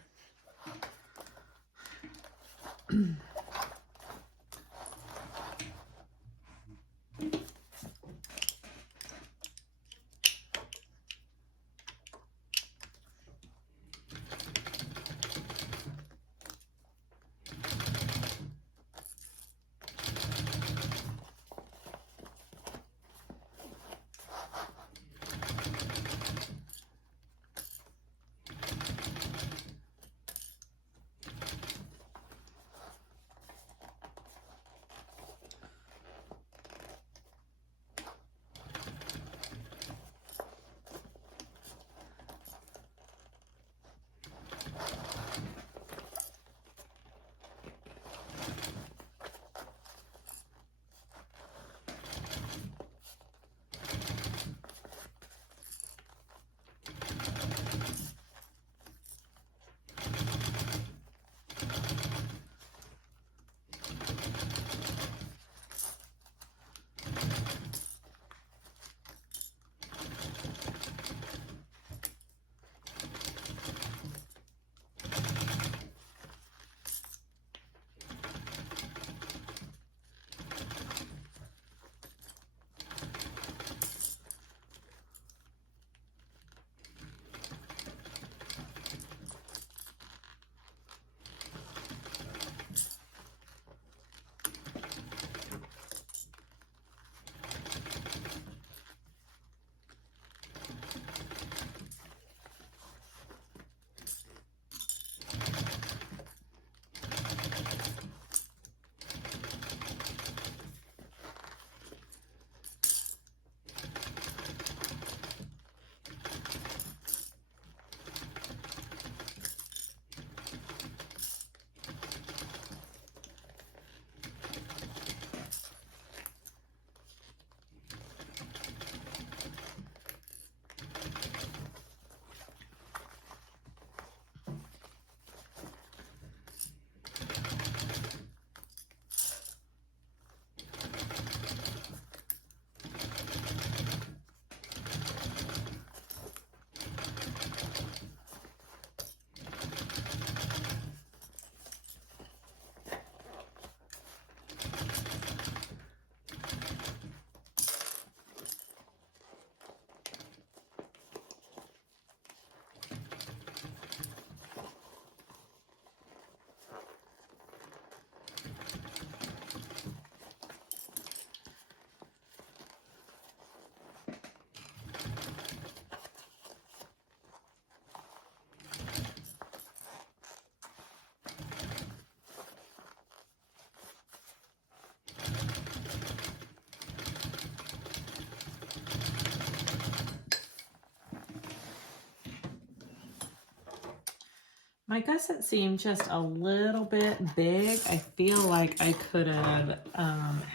My gusset seemed just a little bit big. I feel like I could have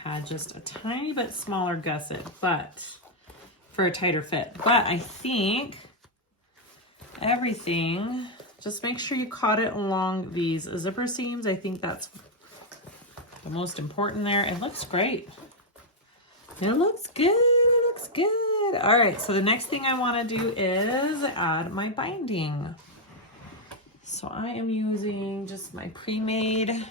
had just a tiny bit smaller gusset, but for a tighter fit. But I think everything, just make sure you caught it along these zipper seams. I think that's the most important there. It looks great. It looks good. It looks good. All right, so the next thing I want to do is add my binding. So I am using just my pre-made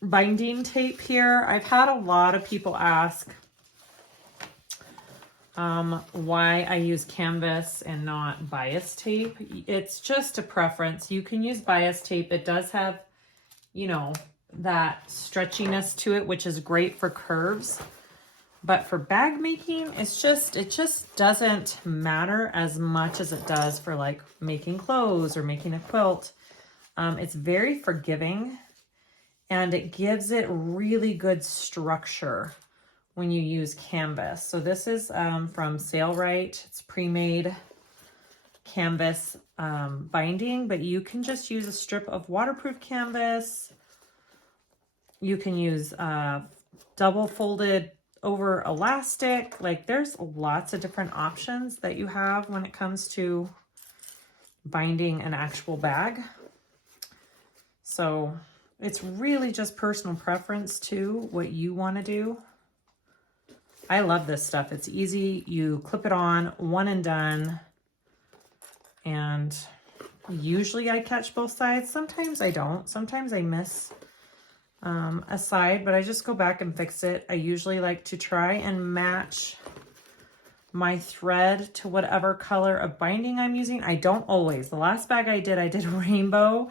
binding tape here. I've had a lot of people ask why I use canvas and not bias tape. It's just a preference. You can use bias tape. It does have, you know, that stretchiness to it, which is great for curves. But for bag making, it just doesn't matter as much as it does for like making clothes or making a quilt. It's very forgiving and it gives it really good structure when you use canvas. So this is from Sailrite. It's pre-made canvas binding, but you can just use a strip of waterproof canvas. You can use double folded over elastic. Like there's lots of different options that you have when it comes to binding an actual bag. So it's really just personal preference too, what you want to do. I love this stuff. It's easy. You clip it on, one and done. And usually I catch both sides. Sometimes I don't. Sometimes I miss a side, but I just go back and fix it. I usually like to try and match my thread to whatever color of binding I'm using. I don't always. The last bag I did rainbow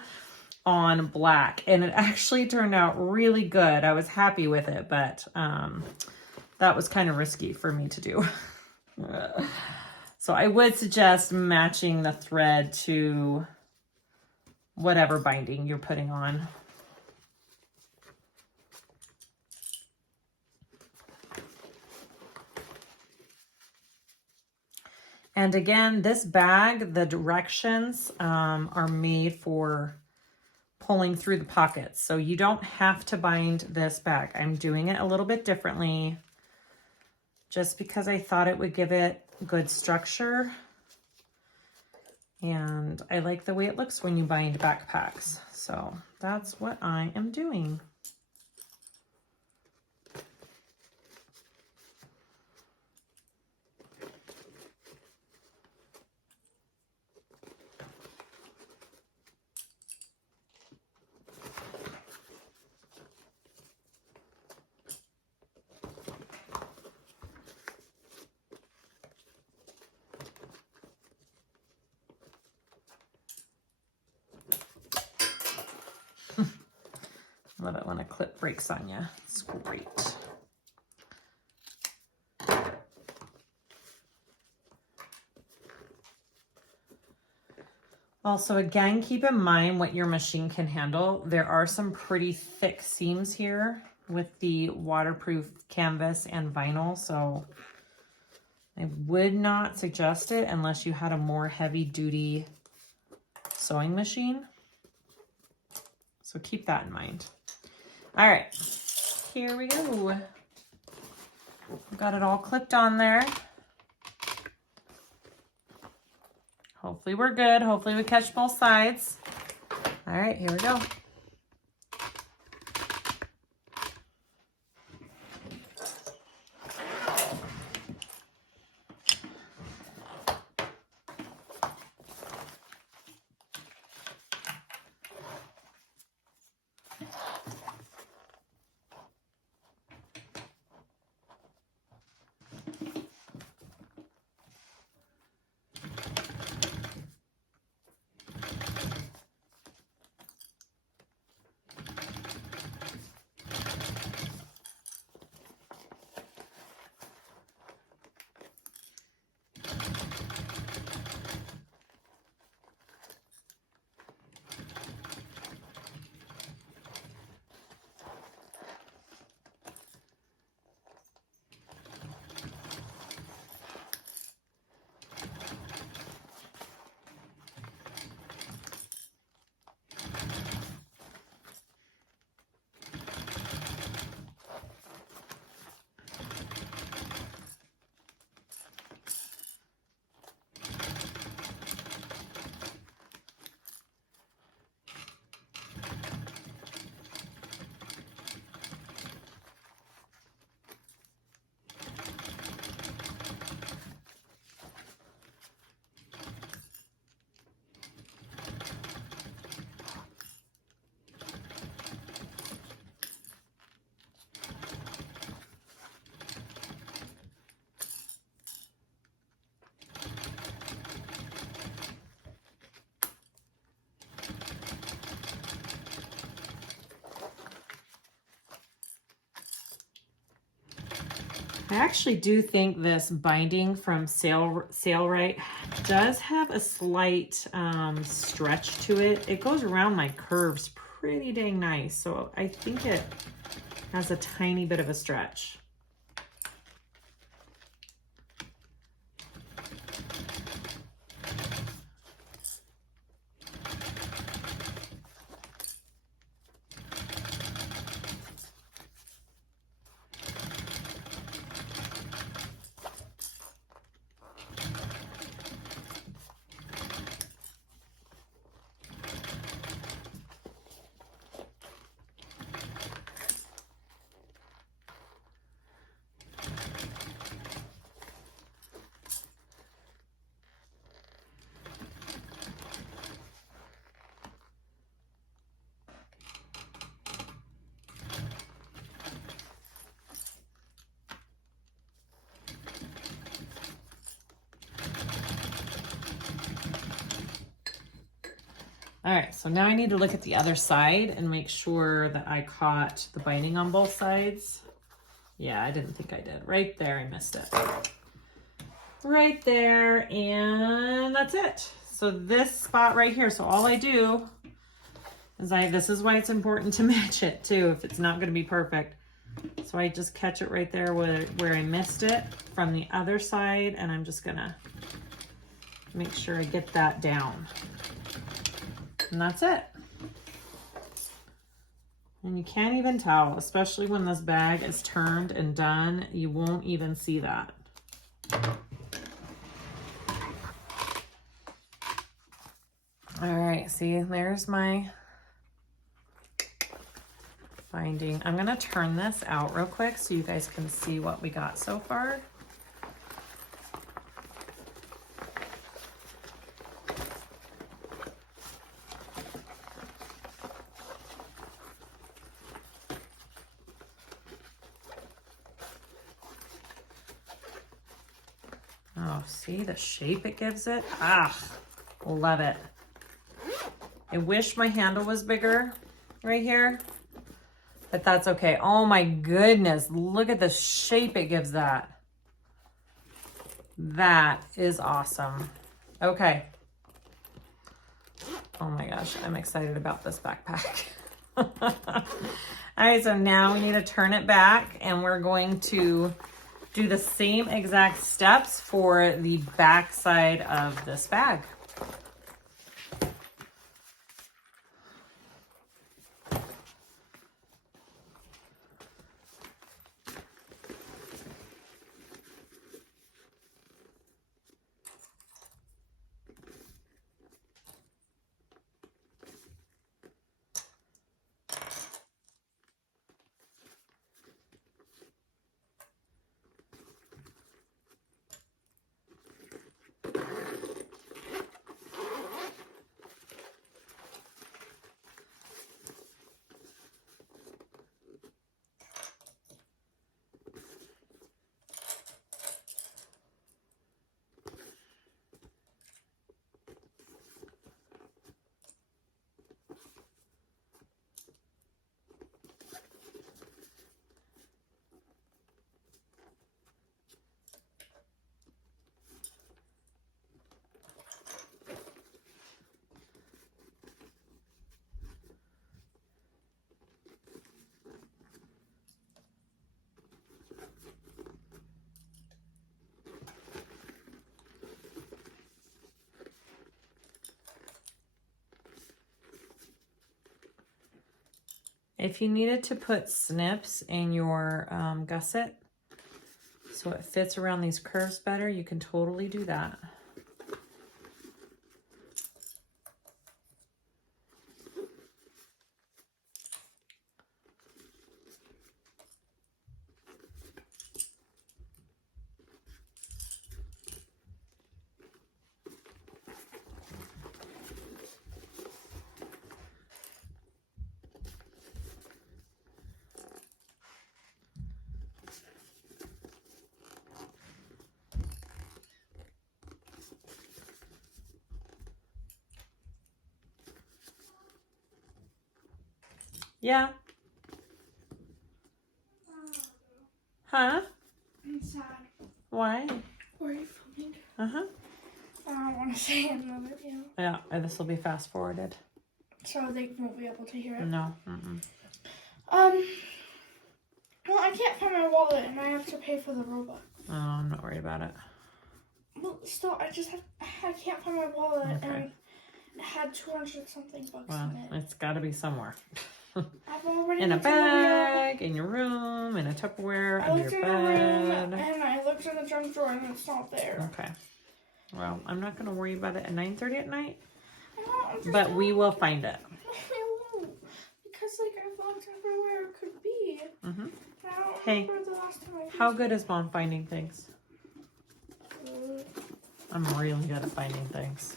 on black, and it actually turned out really good. I was happy with it, but that was kind of risky for me to do. So I would suggest matching the thread to whatever binding you're putting on. And again, this bag, the directions are made for pulling through the pockets. So you don't have to bind this bag. I'm doing it a little bit differently just because I thought it would give it good structure. And I like the way it looks when you bind backpacks. So that's what I am doing. Love it when a clip breaks on you. It's great. Also, again, keep in mind what your machine can handle. There are some pretty thick seams here with the waterproof canvas and vinyl, so I would not suggest it unless you had a more heavy-duty sewing machine. So keep that in mind. All right, here we go. Got it all clipped on there. Hopefully we're good. Hopefully we catch both sides. All right, here we go. I actually do think this binding from Sailrite does have a slight stretch to it. It goes around my curves pretty dang nice. So I think it has a tiny bit of a stretch. All right, so now I need to look at the other side and make sure that I caught the binding on both sides. Yeah, I didn't think I did. Right there, I missed it. Right there, and that's it. So this spot right here, so all I do is this is why it's important to match it too, if it's not gonna be perfect. So I just catch it right there where I missed it from the other side, and I'm just gonna make sure I get that down. And that's it. And you can't even tell, especially when this bag is turned and done, you won't even see that. All right, see, there's my binding. I'm gonna turn this out real quick so you guys can see what we got so far. Oh, see the shape it gives it? Ah, love it. I wish my handle was bigger right here, but that's okay. Oh my goodness, look at the shape it gives that. That is awesome. Okay. Oh my gosh, I'm excited about this backpack. All right, so now we need to turn it back, and we're going to do the same exact steps for the back side of this bag. If you needed to put snips in your gusset so it fits around these curves better, you can totally do that. Yeah. Huh? sad. Why? Where are you filming? Uh-huh. I don't want to say it in the video. Yeah, and this will be fast forwarded. So they won't be able to hear it. No. Mm-mm. Well, I can't find my wallet and I have to pay for the robot. Oh, I'm not worried about it. Well, still, I can't find my wallet Okay. and it had 200 something bucks Well, in it. it's got to be somewhere. I've already In a looked in the room. bag, in your room, in a Tupperware, I under looked your in the room bed. and I looked in the junk drawer and it's not there. Okay. Well, I'm not going to worry about it at 9:30 at night, I but we will find it. I won't. Because, like, I've looked everywhere it could be. Mm-hmm. I don't Hey, remember the last time I how good is Mom finding things? it. I'm really good at finding things.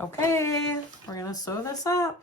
Okay, we're going to sew this up.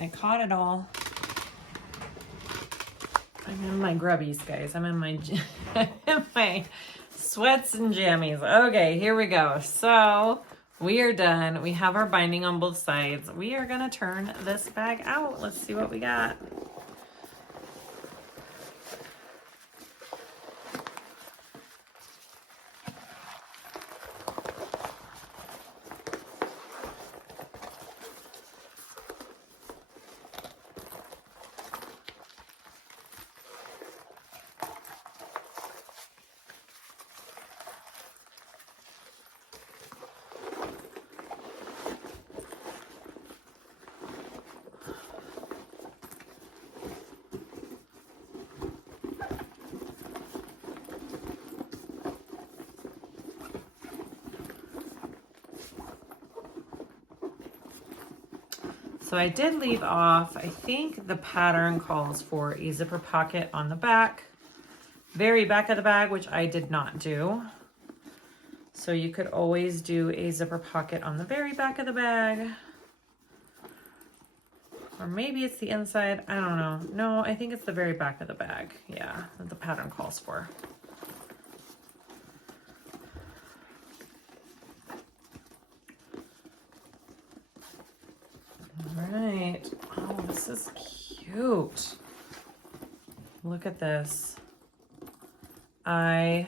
I caught it all. I'm in my grubbies, guys. I'm in my, my sweats and jammies. Okay, here we go. So we are done. We have our binding on both sides. We are gonna turn this bag out. Let's see what we got. So I did leave off, I think the pattern calls for a zipper pocket on the back, very back of the bag, which I did not do. So you could always do a zipper pocket on the very back of the bag. Or maybe it's the inside, I don't know. No, I think it's the very back of the bag. Yeah, that the pattern calls for. Right. Oh, this is cute. Look at this. I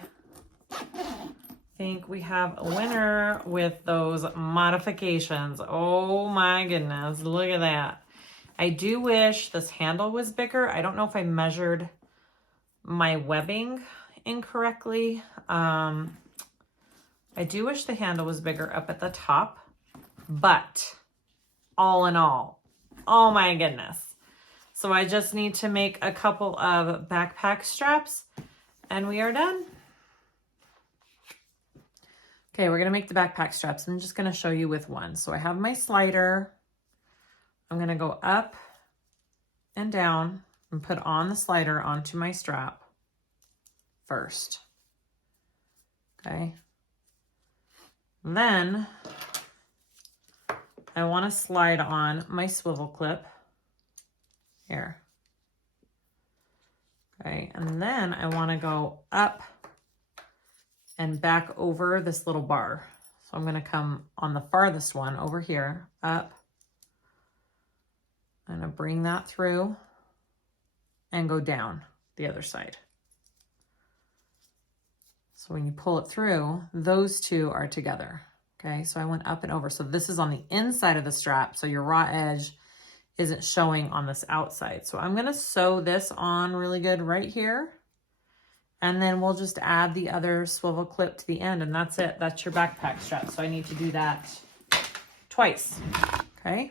think we have a winner with those modifications. Oh my goodness, look at that. I do wish this handle was bigger. I don't know if I measured my webbing incorrectly. I do wish the handle was bigger up at the top, but all in all, oh my goodness. So I just need to make a couple of backpack straps and we are done. Okay, we're gonna make the backpack straps. I'm just gonna show you with one. So I have my slider. I'm gonna go up and down and put on the slider onto my strap first. Okay. Then I want to slide on my swivel clip here. Okay, and then I want to go up and back over this little bar. So I'm going to come on the farthest one over here, up. I'm going to bring that through and go down the other side. So when you pull it through, those two are together. Okay, so I went up and over. So this is on the inside of the strap, so your raw edge isn't showing on this outside. So I'm gonna sew this on really good right here. And then we'll just add the other swivel clip to the end, and that's it. That's your backpack strap. So I need to do that twice, okay?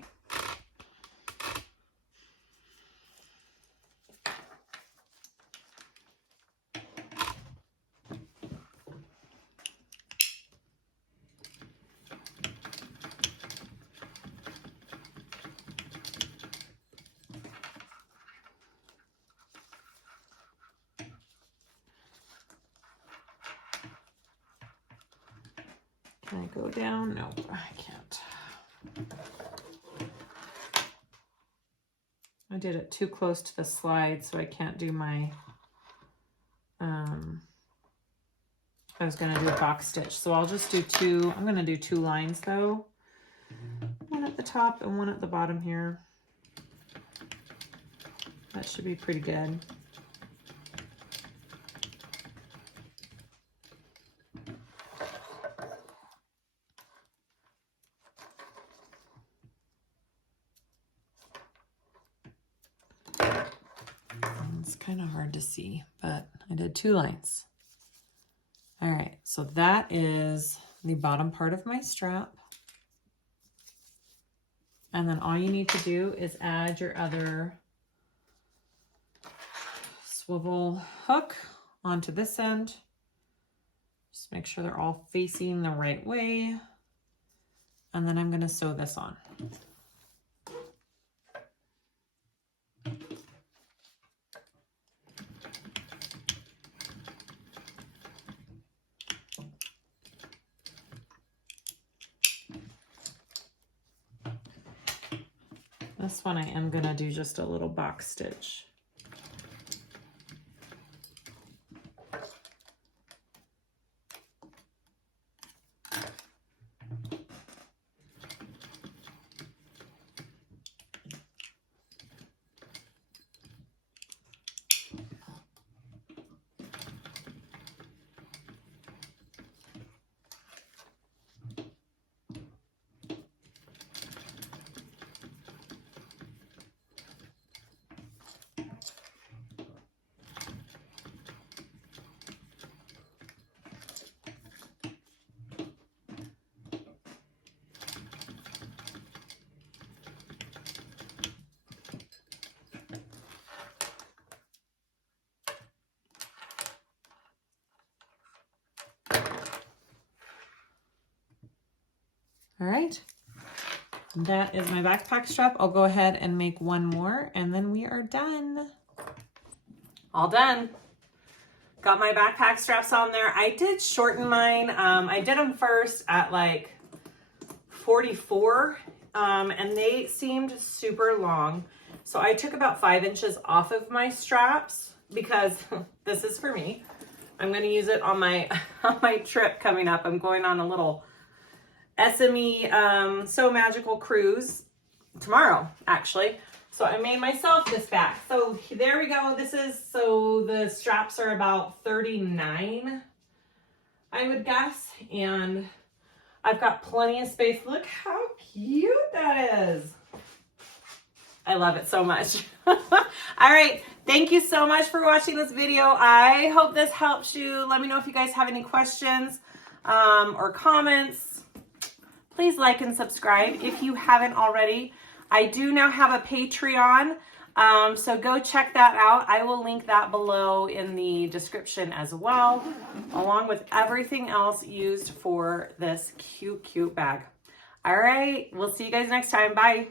Can I go down? No, I can't. I did it too close to the slide, so I can't do my, I was gonna do a box stitch. So I'll just do two, I'm gonna do two lines though. One at the top and one at the bottom here. That should be pretty good. It's kind of hard to see, but I did two lines. All right, so that is the bottom part of my strap. And then all you need to do is add your other swivel hook onto this end. Just make sure they're all facing the right way. And then I'm going to sew this on. This one I am gonna do just a little box stitch. All right, that is my backpack strap. I'll go ahead and make one more and then we are done. All done. Got my backpack straps on there. I did shorten mine. I did them first at like 44 and they seemed super long. So I took about 5 inches off of my straps because this is for me. I'm going to use it on my trip coming up. I'm going on a little SME So Magical cruise tomorrow, actually. So I made myself this bag. So there we go. So the straps are about 39, I would guess. And I've got plenty of space. Look how cute that is. I love it so much. All right. Thank you so much for watching this video. I hope this helps you. Let me know if you guys have any questions or comments. Please like and subscribe if you haven't already. I do now have a Patreon, so go check that out. I will link that below in the description as well, along with everything else used for this cute, cute bag. All right, we'll see you guys next time. Bye.